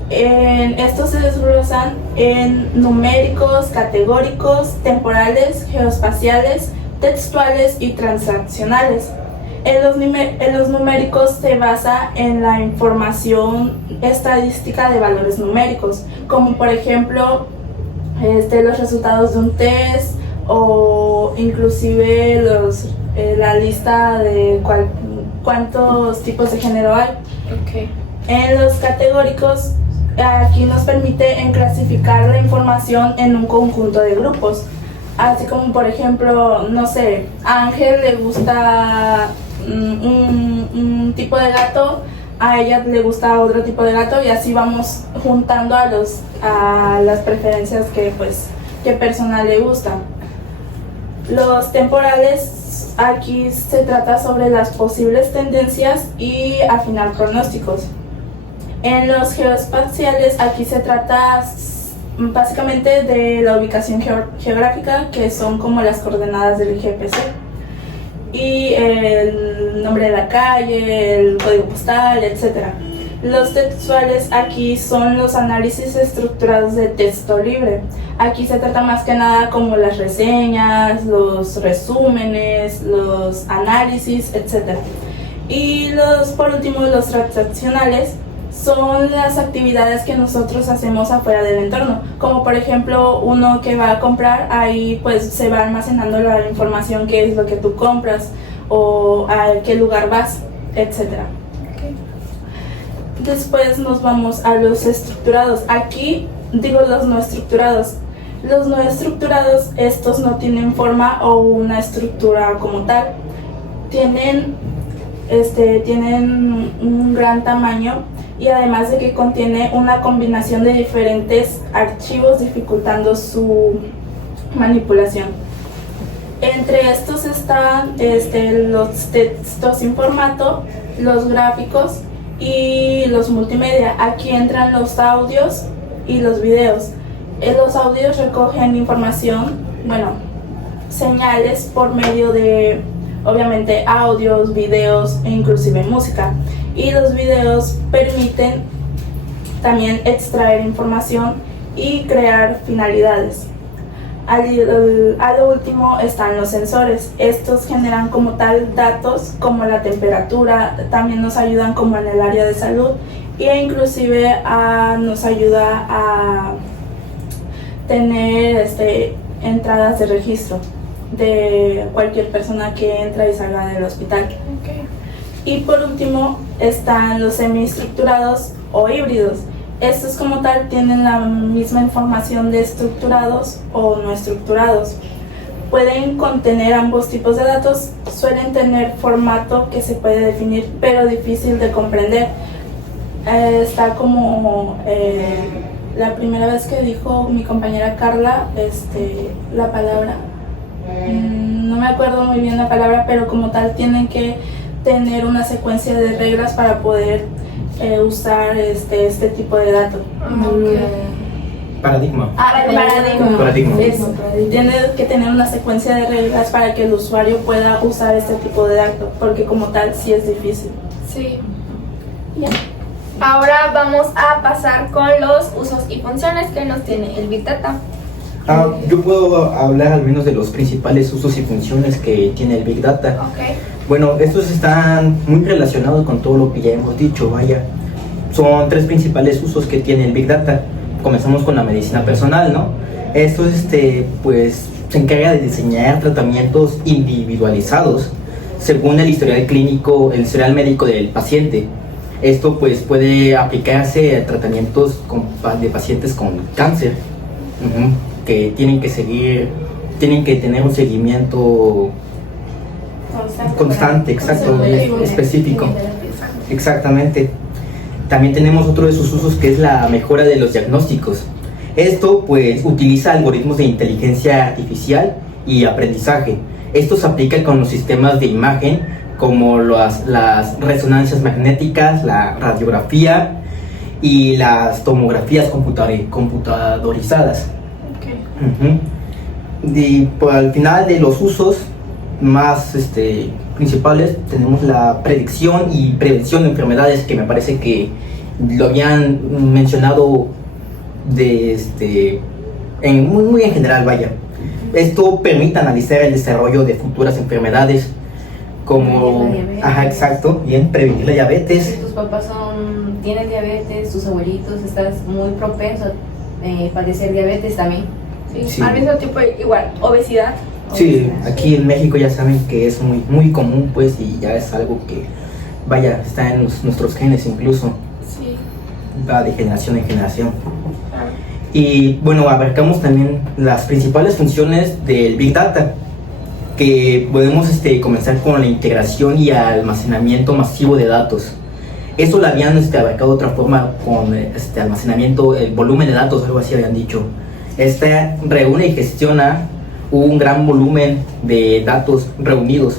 Estos se desglosan en numéricos, categóricos, temporales, geoespaciales, textuales y transaccionales. En los numéricos se basa en la información estadística de valores numéricos, como por ejemplo los resultados de un test o inclusive la lista de cuántos tipos de género hay. Ok. En los categóricos, aquí nos permite clasificar la información en un conjunto de grupos, así como por ejemplo, no sé, a Ángel le gusta un tipo de gato, a ella le gusta otro tipo de gato, y así vamos juntando a las preferencias que persona le gusta. Los temporales, aquí se trata sobre las posibles tendencias y afinar pronósticos. En los geoespaciales, aquí se trata básicamente de la ubicación geográfica, que son como las coordenadas del GPC, y el nombre de la calle, el código postal, etc. Los textuales aquí son los análisis estructurados de texto libre. Aquí se trata más que nada como las reseñas, los resúmenes, los análisis, etc. Y por último, los transaccionales son las actividades que nosotros hacemos afuera del entorno, como por ejemplo uno que va a comprar, ahí pues se va almacenando la información, qué es lo que tú compras o a qué lugar vas, etc. Después nos vamos a los estructurados. Aquí digo los no estructurados. Los no estructurados, estos no tienen forma o una estructura como tal. Tienen un gran tamaño y además de que contiene una combinación de diferentes archivos dificultando su manipulación. Entre estos están los textos sin formato, los gráficos y los multimedia. Aquí entran los audios y los videos. Los audios recogen información, señales por medio de, obviamente, audios, videos e inclusive música. Y los videos permiten también extraer información y crear finalidades. A lo último están los sensores. Estos generan como tal datos como la temperatura, también nos ayudan como en el área de salud e inclusive nos ayuda a tener entradas de registro de cualquier persona que entra y salga del hospital. Y por último están los semiestructurados o híbridos. Estos como tal tienen la misma información de estructurados o no estructurados. Pueden contener ambos tipos de datos, suelen tener formato que se puede definir pero difícil de comprender. Está como la primera vez que dijo mi compañera Carla la palabra, no me acuerdo muy bien la palabra, pero como tal tienen que tener una secuencia de reglas para poder usar este tipo de datos. Paradigma. Paradigma. Eso. Tiene que tener una secuencia de reglas para que el usuario pueda usar este tipo de datos, porque como tal sí es difícil. Sí. Ya. Ahora vamos a pasar con los usos y funciones que nos tiene el Big Data. Yo puedo hablar al menos de los principales usos y funciones que tiene el Big Data. Okay. Bueno, estos están muy relacionados con todo lo que ya hemos dicho, vaya. Son tres principales usos que tiene el Big Data. Comenzamos con la medicina personal, ¿no? Esto pues se encarga de diseñar tratamientos individualizados según el historial clínico, el historial médico del paciente. Esto pues puede aplicarse a tratamientos de pacientes con cáncer, que tienen que tener un seguimiento constante, exacto, específico. Exactamente. También tenemos otro de sus usos que es la mejora de los diagnósticos. Esto pues utiliza algoritmos de inteligencia artificial y aprendizaje. Esto se aplica con los sistemas de imagen como las resonancias magnéticas, la radiografía y las tomografías computadorizadas. Y pues, al final de los usos más principales tenemos la predicción y prevención de enfermedades, que me parece que lo habían mencionado muy en general, vaya. Esto permite analizar el desarrollo de futuras enfermedades como exacto, bien, prevenir la diabetes. Si tus papás tienen diabetes, tus abuelitos, estás muy propenso a padecer diabetes también. Sí. Al mismo tiempo igual, obesidad. Sí, aquí en México ya saben que es muy común, pues, y ya es algo que, vaya, está en nuestros genes incluso. Sí. Va de generación en generación. Y bueno, abarcamos también las principales funciones del Big Data, que podemos comenzar con la integración y almacenamiento masivo de datos. Eso lo habían abarcado de otra forma con almacenamiento, el volumen de datos, algo así habían dicho. Reúne y gestiona un gran volumen de datos reunidos.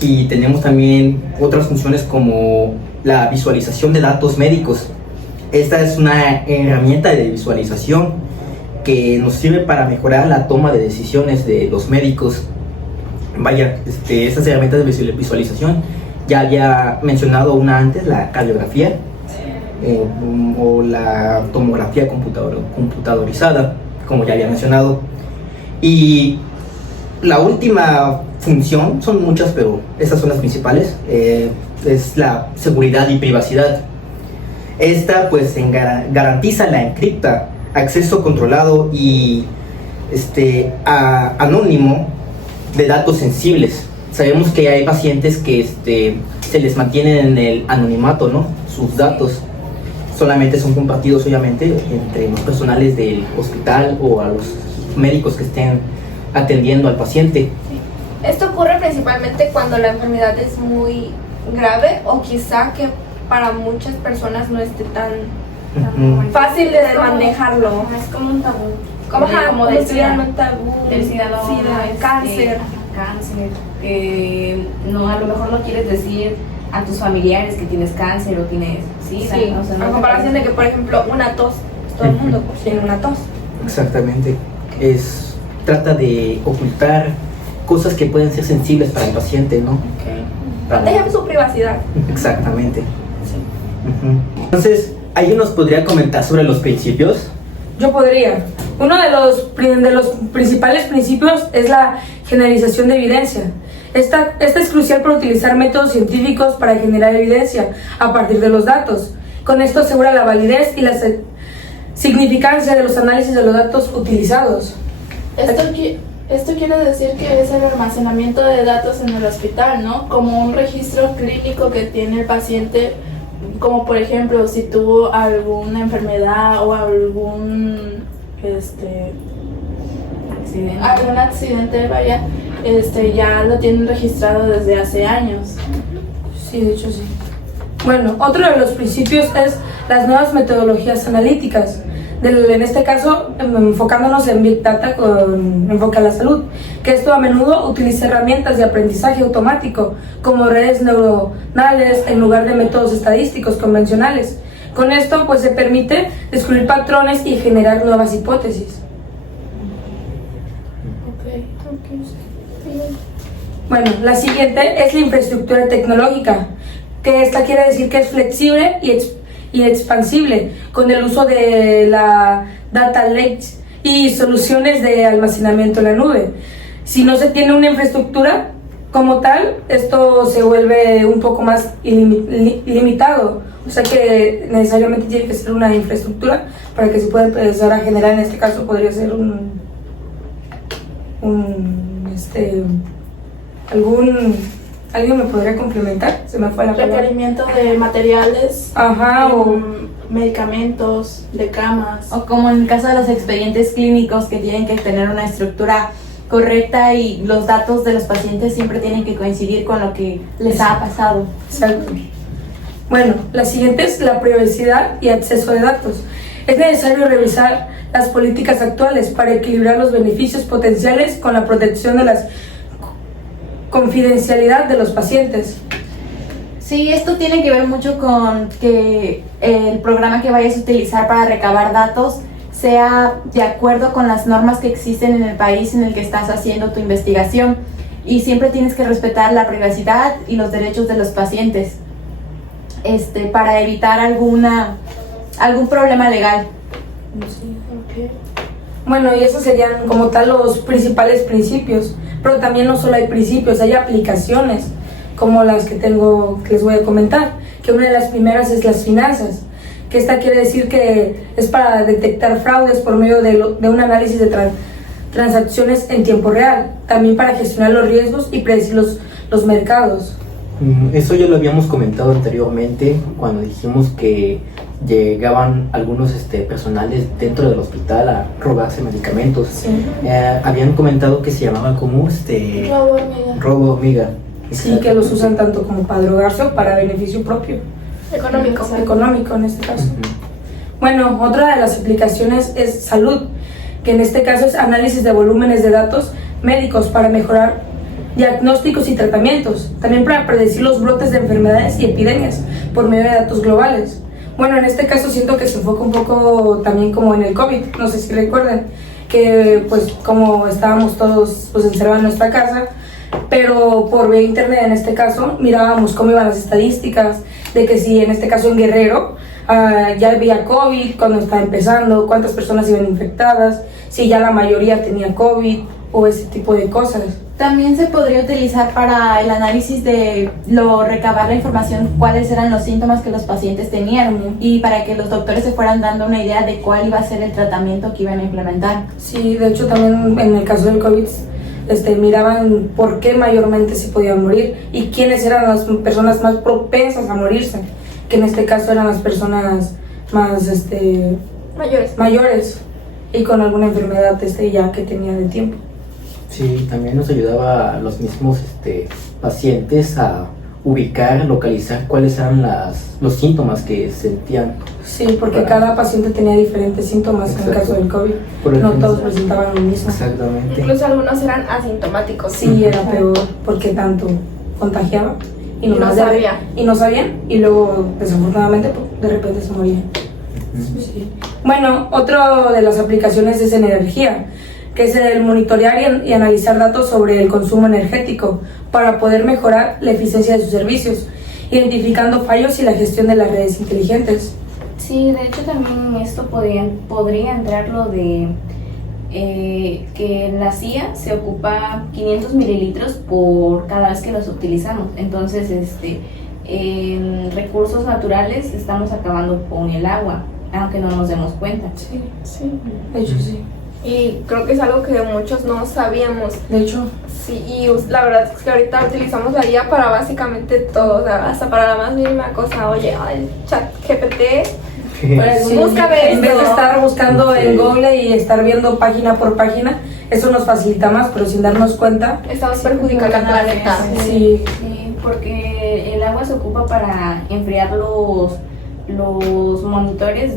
Y tenemos también otras funciones como la visualización de datos médicos. Esta es una herramienta de visualización que nos sirve para mejorar la toma de decisiones de los médicos. Vaya, estas herramientas de visualización, ya había mencionado una antes, la cardiografía o la tomografía computadorizada, como ya había mencionado. Y la última función, son muchas, pero estas son las principales, es la seguridad y privacidad. Esta pues garantiza la encripta, acceso controlado y anónimo de datos sensibles. Sabemos que hay pacientes que se les mantienen en el anonimato, ¿no? Sus datos solamente son compartidos obviamente entre los personales del hospital o a los médicos que estén atendiendo al paciente. Esto ocurre principalmente cuando la enfermedad es muy grave o quizá que para muchas personas no esté tan fácil de manejarlo. Es como un tabú. Como del decía, SIDA. un tabú, Del SIDA, no, cáncer. Cáncer. No, a lo mejor no quieres decir a tus familiares que tienes cáncer o tienes SIDA. Sí, ¿no? O sea, a comparación de que, por ejemplo, una tos, todo el mundo tiene una tos. Exactamente. Trata de ocultar cosas que pueden ser sensibles para el paciente, ¿no? Protegen su privacidad. Exactamente. Entonces, ¿alguien nos podría comentar sobre los principios? Yo podría. Uno de los principales principios es la generalización de evidencia. Esta es crucial para utilizar métodos científicos para generar evidencia a partir de los datos. Con esto asegura la validez y la significancia de los análisis de los datos utilizados. Esto quiere decir que es el almacenamiento de datos en el hospital, ¿no? Como un registro clínico que tiene el paciente, como por ejemplo si tuvo alguna enfermedad o algún accidente, vaya, ya lo tienen registrado desde hace años. Sí, de hecho sí. Bueno, otro de los principios es las nuevas metodologías analíticas. En este caso, enfocándonos en Big Data con enfoque a la salud, que esto a menudo utiliza herramientas de aprendizaje automático, como redes neuronales en lugar de métodos estadísticos convencionales. Con esto, pues se permite descubrir patrones y generar nuevas hipótesis. Bueno, la siguiente es la infraestructura tecnológica, que esta quiere decir que es flexible y expansible con el uso de la data lakes y soluciones de almacenamiento en la nube. Si no se tiene una infraestructura como tal, esto se vuelve un poco más ilimitado, o sea que necesariamente tiene que ser una infraestructura para que se pueda empezar a generar. En este caso podría ser ¿alguien me podría complementar? Se me fue la palabra. Requerimiento de materiales, o medicamentos, de camas. O como en el caso de los expedientes clínicos que tienen que tener una estructura correcta y los datos de los pacientes siempre tienen que coincidir con lo que les ha pasado. Exacto. Bueno, la siguiente es la privacidad y acceso de datos. Es necesario revisar las políticas actuales para equilibrar los beneficios potenciales con la protección de la confidencialidad de los pacientes. Sí, esto tiene que ver mucho con que el programa que vayas a utilizar para recabar datos sea de acuerdo con las normas que existen en el país en el que estás haciendo tu investigación, y siempre tienes que respetar la privacidad y los derechos de los pacientes para evitar algún problema legal. Bueno, y esos serían como tal los principales principios, pero también no solo hay principios, hay aplicaciones como las que les voy a comentar, que una de las primeras es las finanzas, que esta quiere decir que es para detectar fraudes por medio de un análisis de transacciones en tiempo real, también para gestionar los riesgos y predecir los mercados. Eso ya lo habíamos comentado anteriormente cuando dijimos que llegaban algunos personales dentro del hospital a robarse medicamentos. Sí. Habían comentado que se llamaba como robo hormiga. Sí, que los usan tanto como para drogarse o para beneficio propio. Económico en este caso. Bueno, otra de las aplicaciones es salud, que en este caso es análisis de volúmenes de datos médicos para mejorar diagnósticos y tratamientos, también para predecir los brotes de enfermedades y epidemias por medio de datos globales. Bueno, en este caso siento que se enfoca un poco también como en el COVID, no sé si recuerdan, que pues como estábamos todos pues encerrados en nuestra casa, pero por vía internet en este caso mirábamos cómo iban las estadísticas, de que si en este caso en Guerrero ya había COVID cuando estaba empezando, cuántas personas iban infectadas, si ya la mayoría tenía COVID o ese tipo de cosas. También se podría utilizar para el análisis de recabar la información, cuáles eran los síntomas que los pacientes tenían y para que los doctores se fueran dando una idea de cuál iba a ser el tratamiento que iban a implementar. Sí, de hecho también en el caso del COVID miraban por qué mayormente se podían morir y quiénes eran las personas más propensas a morirse, que en este caso eran las personas más mayores y con alguna enfermedad ya que tenía de tiempo. Sí, también nos ayudaba a los mismos pacientes a ubicar, localizar cuáles eran los síntomas que sentían. Sí, porque cada paciente tenía diferentes síntomas. Exacto. En el caso del COVID. No todos presentaban lo mismo. Exactamente. Incluso algunos eran asintomáticos. Sí, era peor porque tanto contagiaba y no sabían y luego desafortunadamente de repente se morían. Sí. Bueno, otra de las aplicaciones es en energía, que es el monitorear y analizar datos sobre el consumo energético para poder mejorar la eficiencia de sus servicios, identificando fallos y la gestión de las redes inteligentes. Sí, de hecho también esto podría entrar lo de que en la CIA se ocupa 500 mililitros por cada vez que los utilizamos. Entonces, en recursos naturales estamos acabando con el agua, aunque no nos demos cuenta. Sí. De hecho, sí. Y creo que es algo que muchos no sabíamos. De hecho. Sí, y la verdad es que ahorita utilizamos la IA para básicamente todo, o sea, hasta para la más mínima cosa. Oye, el chat GPT, pues, búscame esto. En vez de estar buscando en Google y estar viendo página por página, eso nos facilita más, pero sin darnos cuenta. Estamos perjudicando al planeta. Sí, porque el agua se ocupa para enfriar los monitores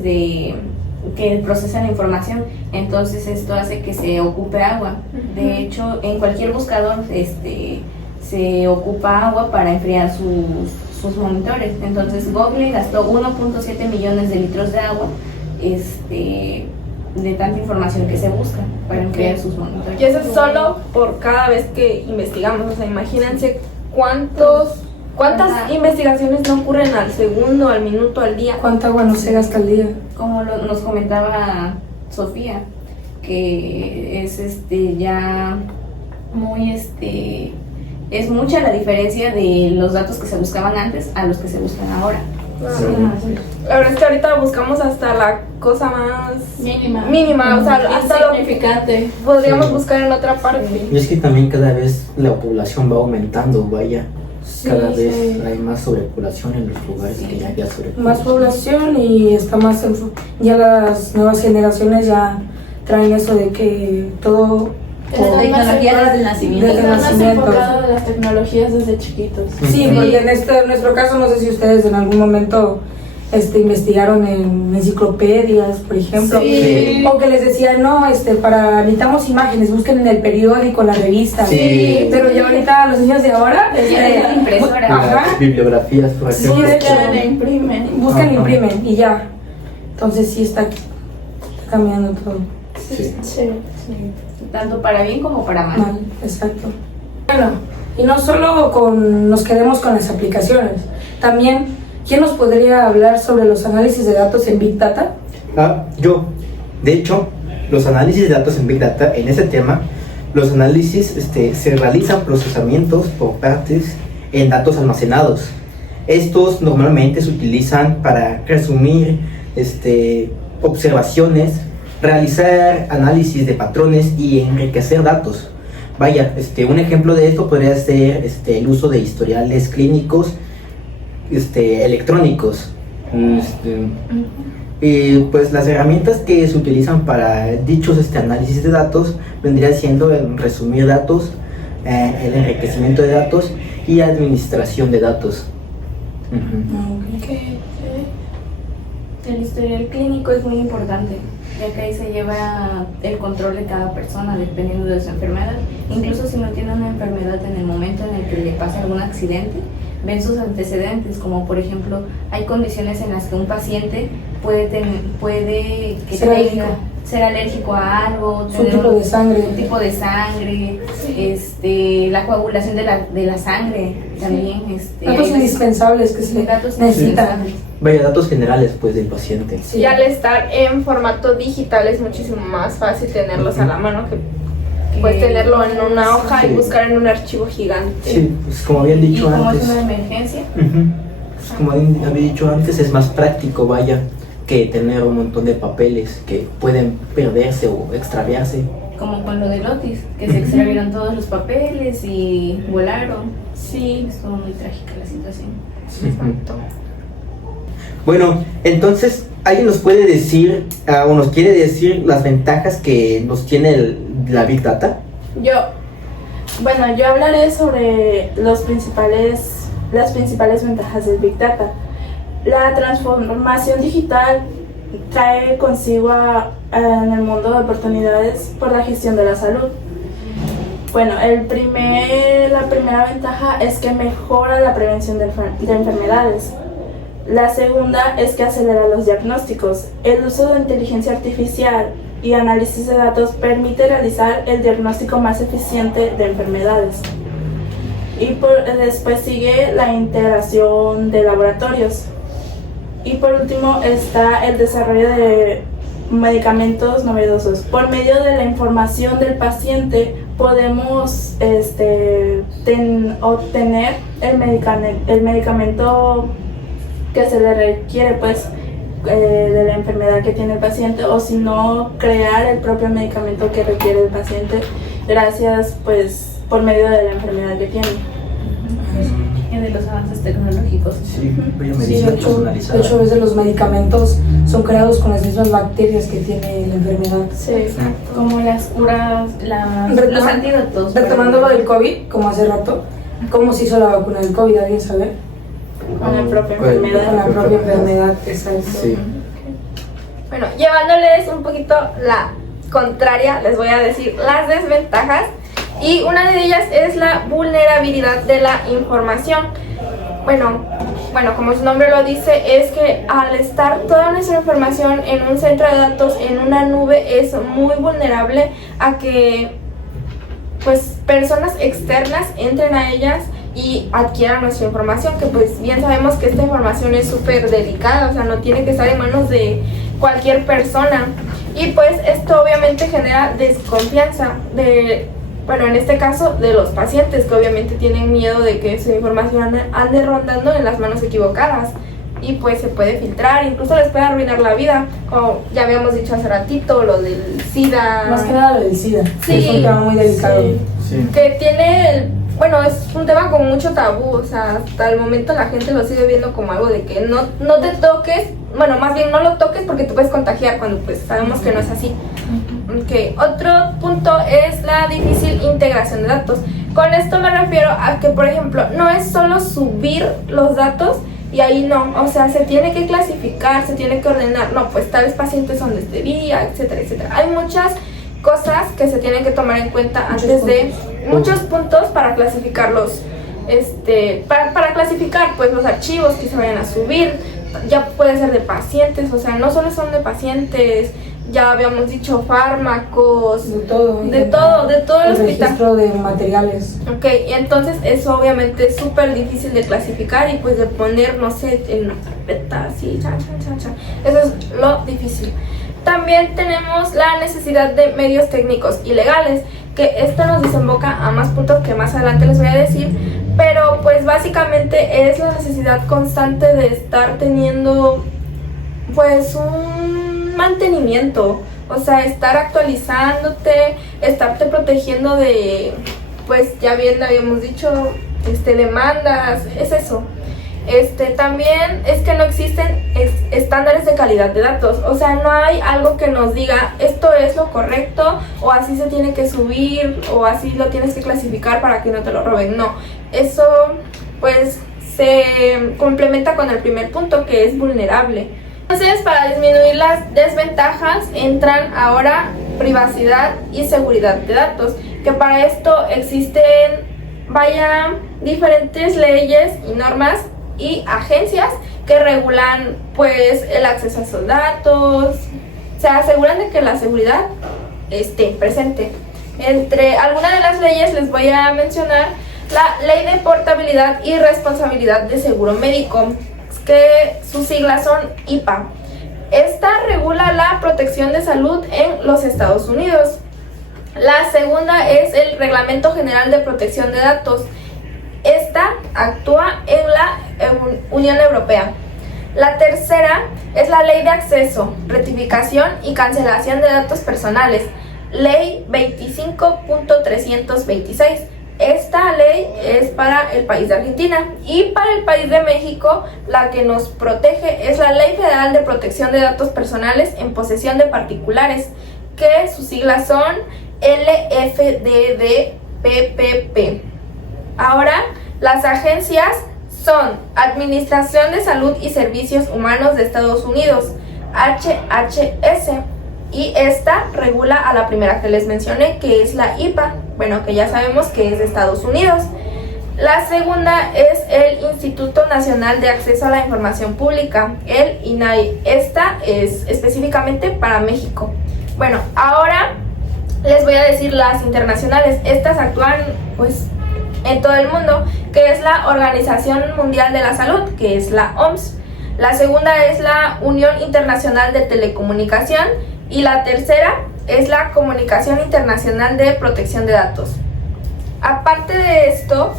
que procesan la información, entonces esto hace que se ocupe agua. De hecho, en cualquier buscador se ocupa agua para enfriar sus monitores. Entonces Google gastó 1.7 millones de litros de agua de tanta información que se busca para enfriar sus monitores. Y eso es solo por cada vez que investigamos. O sea, imagínense ¿cuántas investigaciones no ocurren al segundo, al minuto, al día? ¿Cuánta agua no se gasta al día? Como nos comentaba Sofía, que es ya muy es mucha la diferencia de los datos que se buscaban antes a los que se buscan ahora. Sí. La verdad es que ahorita buscamos hasta la cosa más mínima, o sea, hasta lo significante. Podríamos buscar en otra parte. Y es que también cada vez la población va aumentando, vaya. Cada vez hay más sobrepoblación en los lugares que ya había sobrepoblación. Más población y está más ya las nuevas generaciones ya traen eso de que todo la tecnología desde el nacimiento. Están más enfocados en las tecnologías desde chiquitos. Sí, porque en nuestro caso, no sé si ustedes en algún momento investigaron en enciclopedias, por ejemplo, sí. O que les decían, no, necesitamos imágenes, busquen en el periódico, la revista, sí. Pero ya ahorita los niños de ahora, las bibliografías, por ejemplo, sí, de hecho, buscan, imprimen y ya. Entonces sí está cambiando todo. Sí. Tanto para bien como para mal. Exacto. Bueno, y no solo nos quedemos con las aplicaciones, también, ¿quién nos podría hablar sobre los análisis de datos en Big Data? Yo. De hecho, los análisis de datos en Big Data, en ese tema, los análisis se realizan procesamientos por partes en datos almacenados. Estos normalmente se utilizan para resumir observaciones, realizar análisis de patrones y enriquecer datos. Vaya, un ejemplo de esto podría ser el uso de historiales clínicos electrónicos. Y pues las herramientas que se utilizan para dichos análisis de datos vendría siendo el resumir datos, el enriquecimiento de datos y administración de datos. El historial clínico es muy importante ya que ahí se lleva el control de cada persona dependiendo de su enfermedad. Incluso si no tiene una enfermedad en el momento en el que le pasa algún accidente, ven sus antecedentes, como por ejemplo, hay condiciones en las que un paciente puede ser alérgico a algo, Su tipo de sangre. un tipo de sangre, la coagulación de la sangre también. Datos indispensables que se datos necesitan. indispensables. Vaya, datos generales pues del paciente. Sí. Y al estar en formato digital es muchísimo más fácil tenerlos a la mano que puedes tenerlo en una hoja y Sí. buscar en un archivo gigante. Sí, pues como habían Y dicho como antes. es una emergencia, Pues como había dicho antes, es más práctico, vaya, que tener un montón de papeles que pueden perderse o extraviarse. como con lo de Otis, que se extraviaron todos los papeles y volaron. Sí. Estuvo muy trágica la situación. Exacto. Bueno, entonces, ¿alguien nos puede decir o nos quiere decir las ventajas que nos tiene la Big Data? Yo hablaré sobre las principales ventajas del Big Data. La transformación digital trae consigo en el mundo de oportunidades por la gestión de la salud. Bueno, la primera ventaja es que mejora la prevención de enfermedades. La segunda es que acelera los diagnósticos. El uso de inteligencia artificial y análisis de datos permite realizar el diagnóstico más eficiente de enfermedades. Y después sigue la integración de laboratorios. Y por último está el desarrollo de medicamentos novedosos. Por medio de la información del paciente podemos obtener el medicamento que se le requiere de la enfermedad que tiene el paciente, o si no, crear el propio medicamento que requiere el paciente gracias por medio de la enfermedad que tiene. Y de los avances tecnológicos. Sí, vaya Sí, medicina de hecho, personalizada. a veces los medicamentos son creados con las mismas bacterias que tiene la enfermedad. Sí, exacto. Como las curas, los antídotos. Retomando lo del COVID, como hace rato, ¿cómo se hizo la vacuna del COVID? ¿Alguien sabe? Con la propia Con el- enfermedad. Con la propia enfermedad, exacto. Sí. Bueno, llevándoles un poquito la contraria, les voy a decir las desventajas. Y una de ellas es la vulnerabilidad de la información. Bueno, como su nombre lo dice, es que al estar toda nuestra información en un centro de datos, en una nube, es muy vulnerable a que personas externas entren a ellas y adquieran nuestra información, que pues bien sabemos que esta información es súper delicada, o sea, no tiene que estar en manos de cualquier persona. Y pues esto obviamente genera desconfianza en este caso de los pacientes, que obviamente tienen miedo de que su información ande rondando en las manos equivocadas y pues se puede filtrar, incluso les puede arruinar la vida, como ya habíamos dicho hace ratito, lo del SIDA. Más que nada lo del SIDA, Sí, es un tema muy delicado. Sí. Que tiene, es un tema con mucho tabú, o sea, hasta el momento la gente lo sigue viendo como algo de que no te toques, más bien no lo toques porque te puedes contagiar, cuando pues sabemos que no es así. Okay. Otro punto es la difícil integración de datos. Con esto me refiero a que, por ejemplo, no es solo subir los datos y ahí no, o sea, se tiene que clasificar, se tiene que ordenar, no, pues tales pacientes son de este día, etcétera, etcétera. Hay muchas cosas que se tienen que tomar en cuenta antes de muchos puntos para clasificarlos, para clasificar pues los archivos que se vayan a subir. Ya puede ser de pacientes, o sea, no solo son de pacientes, ya habíamos dicho fármacos, De todo. de todo el El hospital. registro de materiales. Ok, y entonces eso obviamente es súper difícil de clasificar y pues de poner, no sé, en una carpeta así, chan. Eso es lo difícil. También tenemos la necesidad de medios técnicos y legales, que esto nos desemboca a más puntos que más adelante les voy a decir, pero pues básicamente es la necesidad constante de estar teniendo pues un mantenimiento, o sea, estar actualizándote, estarte protegiendo de, pues ya bien habíamos dicho, demandas, es eso. También es que no existen estándares de calidad de datos, o sea, no hay algo que nos diga esto es lo correcto o así se tiene que subir o así lo tienes que clasificar para que no te lo roben, no. Eso pues se complementa con el primer punto, que es vulnerable. Entonces, para disminuir las desventajas entran ahora privacidad y seguridad de datos, que para esto existen diferentes leyes y normas y agencias que regulan pues el acceso a esos datos, se aseguran de que la seguridad esté presente. Entre algunas de las leyes les voy a mencionar la Ley de Portabilidad y Responsabilidad de Seguro Médico, que sus siglas son IPA. Esta regula la protección de salud en los Estados Unidos. La segunda es el Reglamento General de Protección de Datos. Esta actúa en la Unión Europea. La tercera es la Ley de Acceso, Rectificación y Cancelación de Datos Personales, Ley 25.326. Esta ley es para el país de Argentina, y para el país de México la que nos protege es la Ley Federal de Protección de Datos Personales en posesión de particulares, que sus siglas son LFDDPPP. Ahora, las agencias son Administración de Salud y Servicios Humanos de Estados Unidos, HHS, y esta regula a la primera que les mencioné, que es la IPA, bueno, que ya sabemos que es de Estados Unidos. La segunda es el Instituto Nacional de Acceso a la Información Pública, el INAI. Esta es específicamente para México. Bueno, ahora les voy a decir las internacionales. Estas actúan pues en todo el mundo, que es la Organización Mundial de la Salud, que es la OMS. La segunda es la Unión Internacional de Telecomunicación, y la tercera es la Comunicación Internacional de Protección de Datos. Aparte de esto,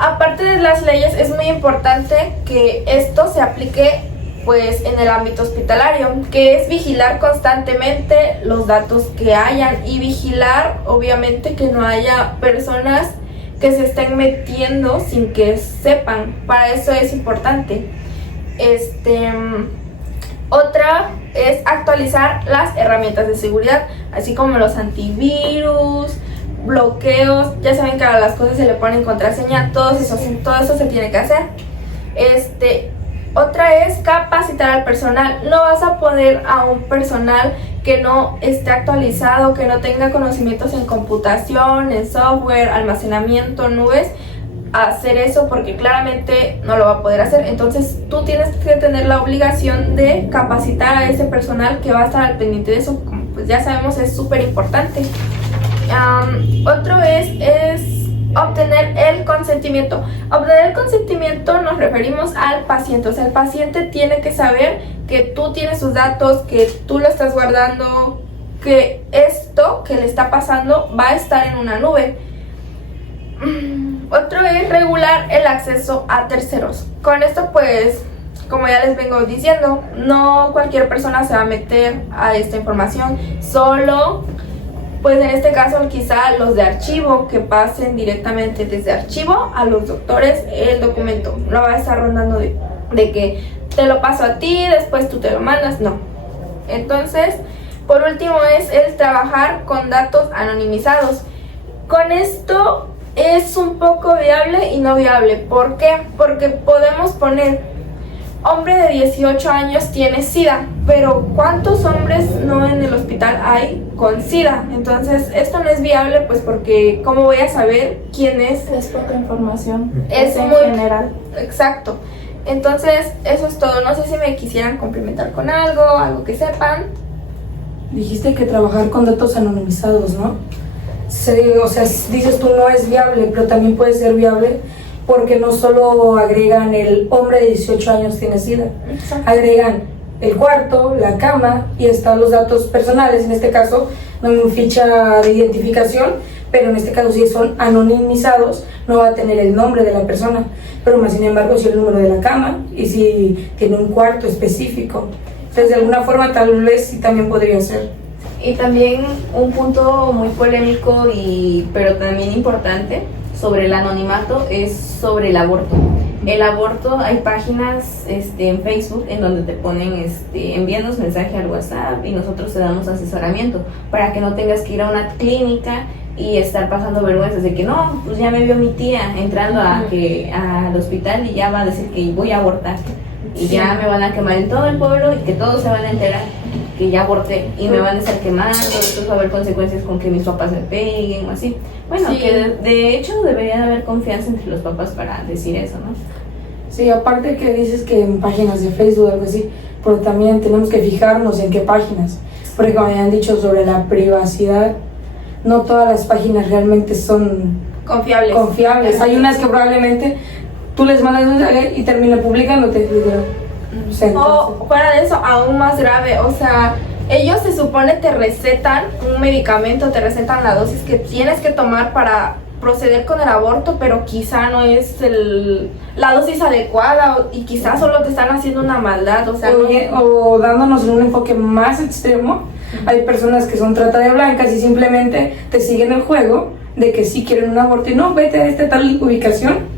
aparte de las leyes, es muy importante que esto se aplique pues en el ámbito hospitalario, que es vigilar constantemente los datos que hayan y vigilar obviamente que no haya personas que se estén metiendo sin que sepan. Para eso es importante. Otra es actualizar las herramientas de seguridad, así como los antivirus, bloqueos. Ya saben que a las cosas se le ponen contraseña, todo eso se tiene que hacer. Otra es capacitar al personal. No vas a poner a un personal que no esté actualizado, que no tenga conocimientos en computación, en software, almacenamiento, nubes, a hacer eso, porque claramente no lo va a poder hacer. Entonces tú tienes que tener la obligación de capacitar a ese personal que va a estar al pendiente de eso, como pues ya sabemos es súper importante. Otro es obtener el consentimiento. Obtener el consentimiento nos referimos al paciente. O sea, el paciente tiene que saber que tú tienes sus datos, que tú lo estás guardando, que esto que le está pasando va a estar en una nube. Otro es regular el acceso a terceros. Con esto pues, como ya les vengo diciendo, no cualquier persona se va a meter a esta información, solo pues en este caso quizá los de archivo, que pasen directamente desde archivo a los doctores el documento. No va a estar rondando de que te lo paso a ti, después tú te lo mandas, no. Entonces, por último es el trabajar con datos anonimizados. Con esto es un poco viable y no viable. ¿Por qué? Porque podemos poner: hombre de 18 años tiene SIDA, pero ¿cuántos hombres no en el hospital hay con SIDA? Entonces esto no es viable, pues porque ¿cómo voy a saber quién es? Es poca información. Es en muy general. Exacto. Entonces eso es todo. No sé si me quisieran complementar con algo que sepan. Dijiste que trabajar con datos anonimizados, ¿no? Sí, o sea, dices tú no es viable, pero también puede ser viable porque no solo agregan el hombre de 18 años tiene SIDA, agregan el cuarto, la cama y están los datos personales, en este caso no hay una ficha de identificación, pero en este caso si son anonimizados no va a tener el nombre de la persona, pero más sin embargo si el número de la cama y si tiene un cuarto específico. Entonces de alguna forma tal vez sí también podría ser. Y también un punto muy polémico pero también importante sobre el anonimato es sobre el aborto. El aborto, hay páginas en Facebook en donde te ponen envíanos mensaje al WhatsApp y nosotros te damos asesoramiento para que no tengas que ir a una clínica y estar pasando vergüenzas de que no, pues ya me vio mi tía entrando al hospital y ya va a decir que voy a abortar. y ya me van a quemar en todo el pueblo y que todos se van a enterar que ya aborté y me van a estar quemando, después va a haber consecuencias con que mis papás me peguen o así. Bueno, Sí. que de hecho debería haber confianza entre los papás para decir eso, ¿no? Sí, aparte que dices que en páginas de Facebook o algo así, pero también tenemos que fijarnos en qué páginas. Porque como me han dicho sobre la privacidad, no todas las páginas realmente son Confiables. confiables. Hay unas que probablemente tú les mandas un mensaje y terminan publicándote. literal. O sea, O entonces, fuera de eso, aún más grave, o sea, ellos se supone te recetan un medicamento, te recetan la dosis que tienes que tomar para proceder con el aborto, pero quizá no es la dosis adecuada y quizá solo te están haciendo una maldad, o sea, o dándonos en un enfoque más extremo, hay personas que son trata de blancas y simplemente te siguen el juego de que sí quieren un aborto y no, vete a esta tal ubicación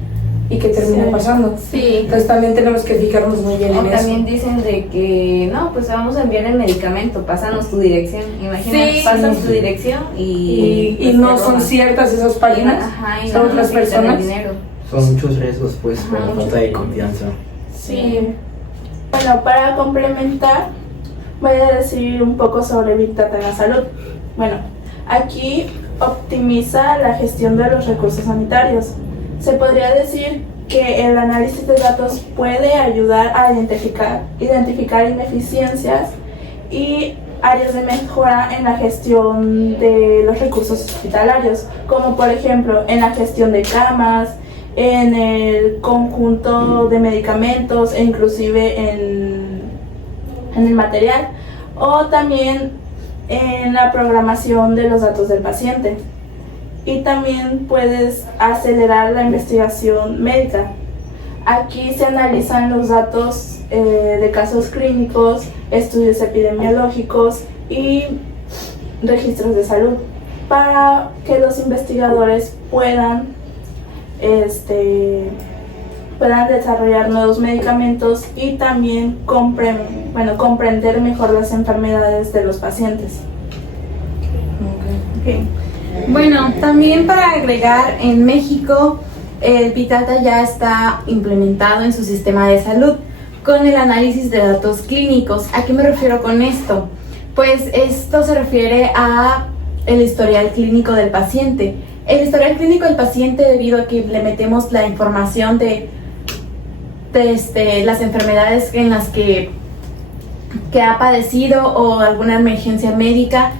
y que termina pasando. sí. Entonces también tenemos que fijarnos muy bien O en eso. también dicen de que no, pues vamos a enviar el medicamento, pásanos tu dirección. Imagínate, Sí. pasas tu dirección Y pues, no te son roban. ciertas esas páginas, Ajá, y son no otras nos quitan el personas. dinero. Son muchos riesgos, pues, por Ajá, la falta de confianza. Sí. Bueno, para complementar, voy a decir un poco sobre Big Data en la salud. Bueno, aquí optimiza la gestión de los recursos sanitarios. Se podría decir que el análisis de datos puede ayudar a identificar ineficiencias y áreas de mejora en la gestión de los recursos hospitalarios, como por ejemplo en la gestión de camas, en el conjunto de medicamentos e inclusive en el material, o también en la programación de los datos del paciente. Y también puedes acelerar la investigación médica. Aquí se analizan los datos de casos clínicos, estudios epidemiológicos y registros de salud para que los investigadores puedan desarrollar nuevos medicamentos y también comprender mejor las enfermedades de los pacientes. Ok. Bueno, también para agregar, en México el Big Data ya está implementado en su sistema de salud con el análisis de datos clínicos. ¿A qué me refiero con esto? Pues esto se refiere a el historial clínico del paciente. El historial clínico del paciente, debido a que le metemos la información de las enfermedades en las que ha padecido o alguna emergencia médica,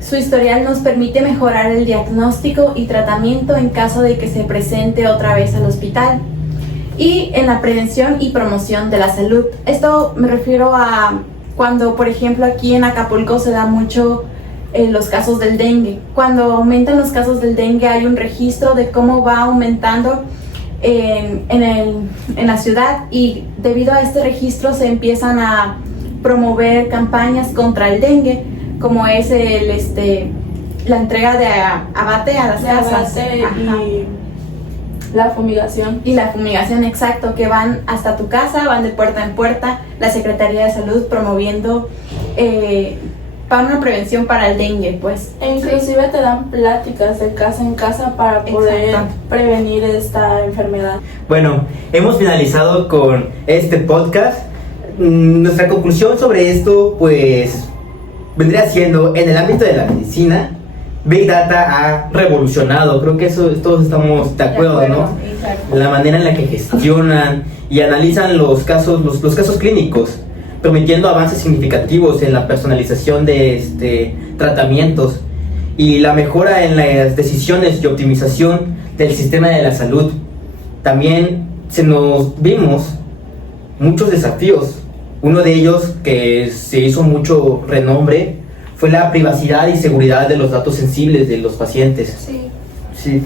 su historial nos permite mejorar el diagnóstico y tratamiento en caso de que se presente otra vez al hospital. Y en la prevención y promoción de la salud. Esto me refiero a cuando, por ejemplo, aquí en Acapulco se da mucho los casos del dengue. Cuando aumentan los casos del dengue hay un registro de cómo va aumentando en la ciudad, y debido a este registro se empiezan a promover campañas contra el dengue, como es la entrega de abate a las casas. Ajá. Y la fumigación. Y la fumigación, exacto, que van hasta tu casa, van de puerta en puerta, la Secretaría de Salud promoviendo para una prevención para el dengue, pues. E inclusive te dan pláticas de casa en casa para poder Exacto. prevenir esta enfermedad. Bueno, hemos finalizado con este podcast. Nuestra conclusión sobre esto, pues, vendría siendo, en el ámbito de la medicina, Big Data ha revolucionado, creo que eso todos estamos de acuerdo, ¿no? Exacto. La manera en la que gestionan y analizan los casos clínicos, permitiendo avances significativos en la personalización de tratamientos y la mejora en las decisiones y optimización del sistema de la salud. También vimos muchos desafíos. Uno de ellos, que se hizo mucho renombre, fue la privacidad y seguridad de los datos sensibles de los pacientes. Sí. Sí.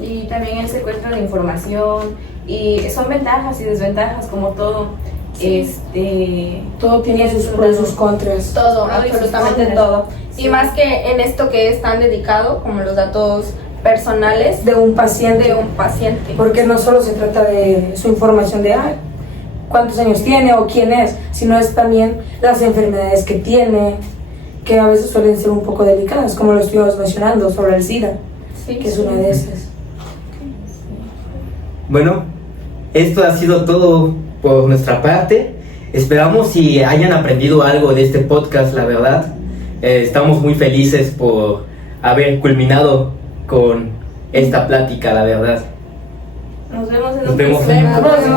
Y también el secuestro de información, y son ventajas y desventajas como todo. Todo tiene sus pros y sus contras. Todo, Pros y sus absolutamente contras. todo. Sí. Y más que en esto que es tan dedicado como los datos personales De un paciente. de un paciente. Porque no solo se trata de su información de cuántos años tiene o quién es, sino es también las enfermedades que tiene, que a veces suelen ser un poco delicadas, como lo estuvimos mencionando sobre el SIDA, Sí, que es una de esas. Bueno, esto ha sido todo por nuestra parte. Esperamos si hayan aprendido algo de este podcast, la verdad. Estamos muy felices por haber culminado con esta plática, la verdad. Nos vemos en Nos un vemos próximo. en- Adiós.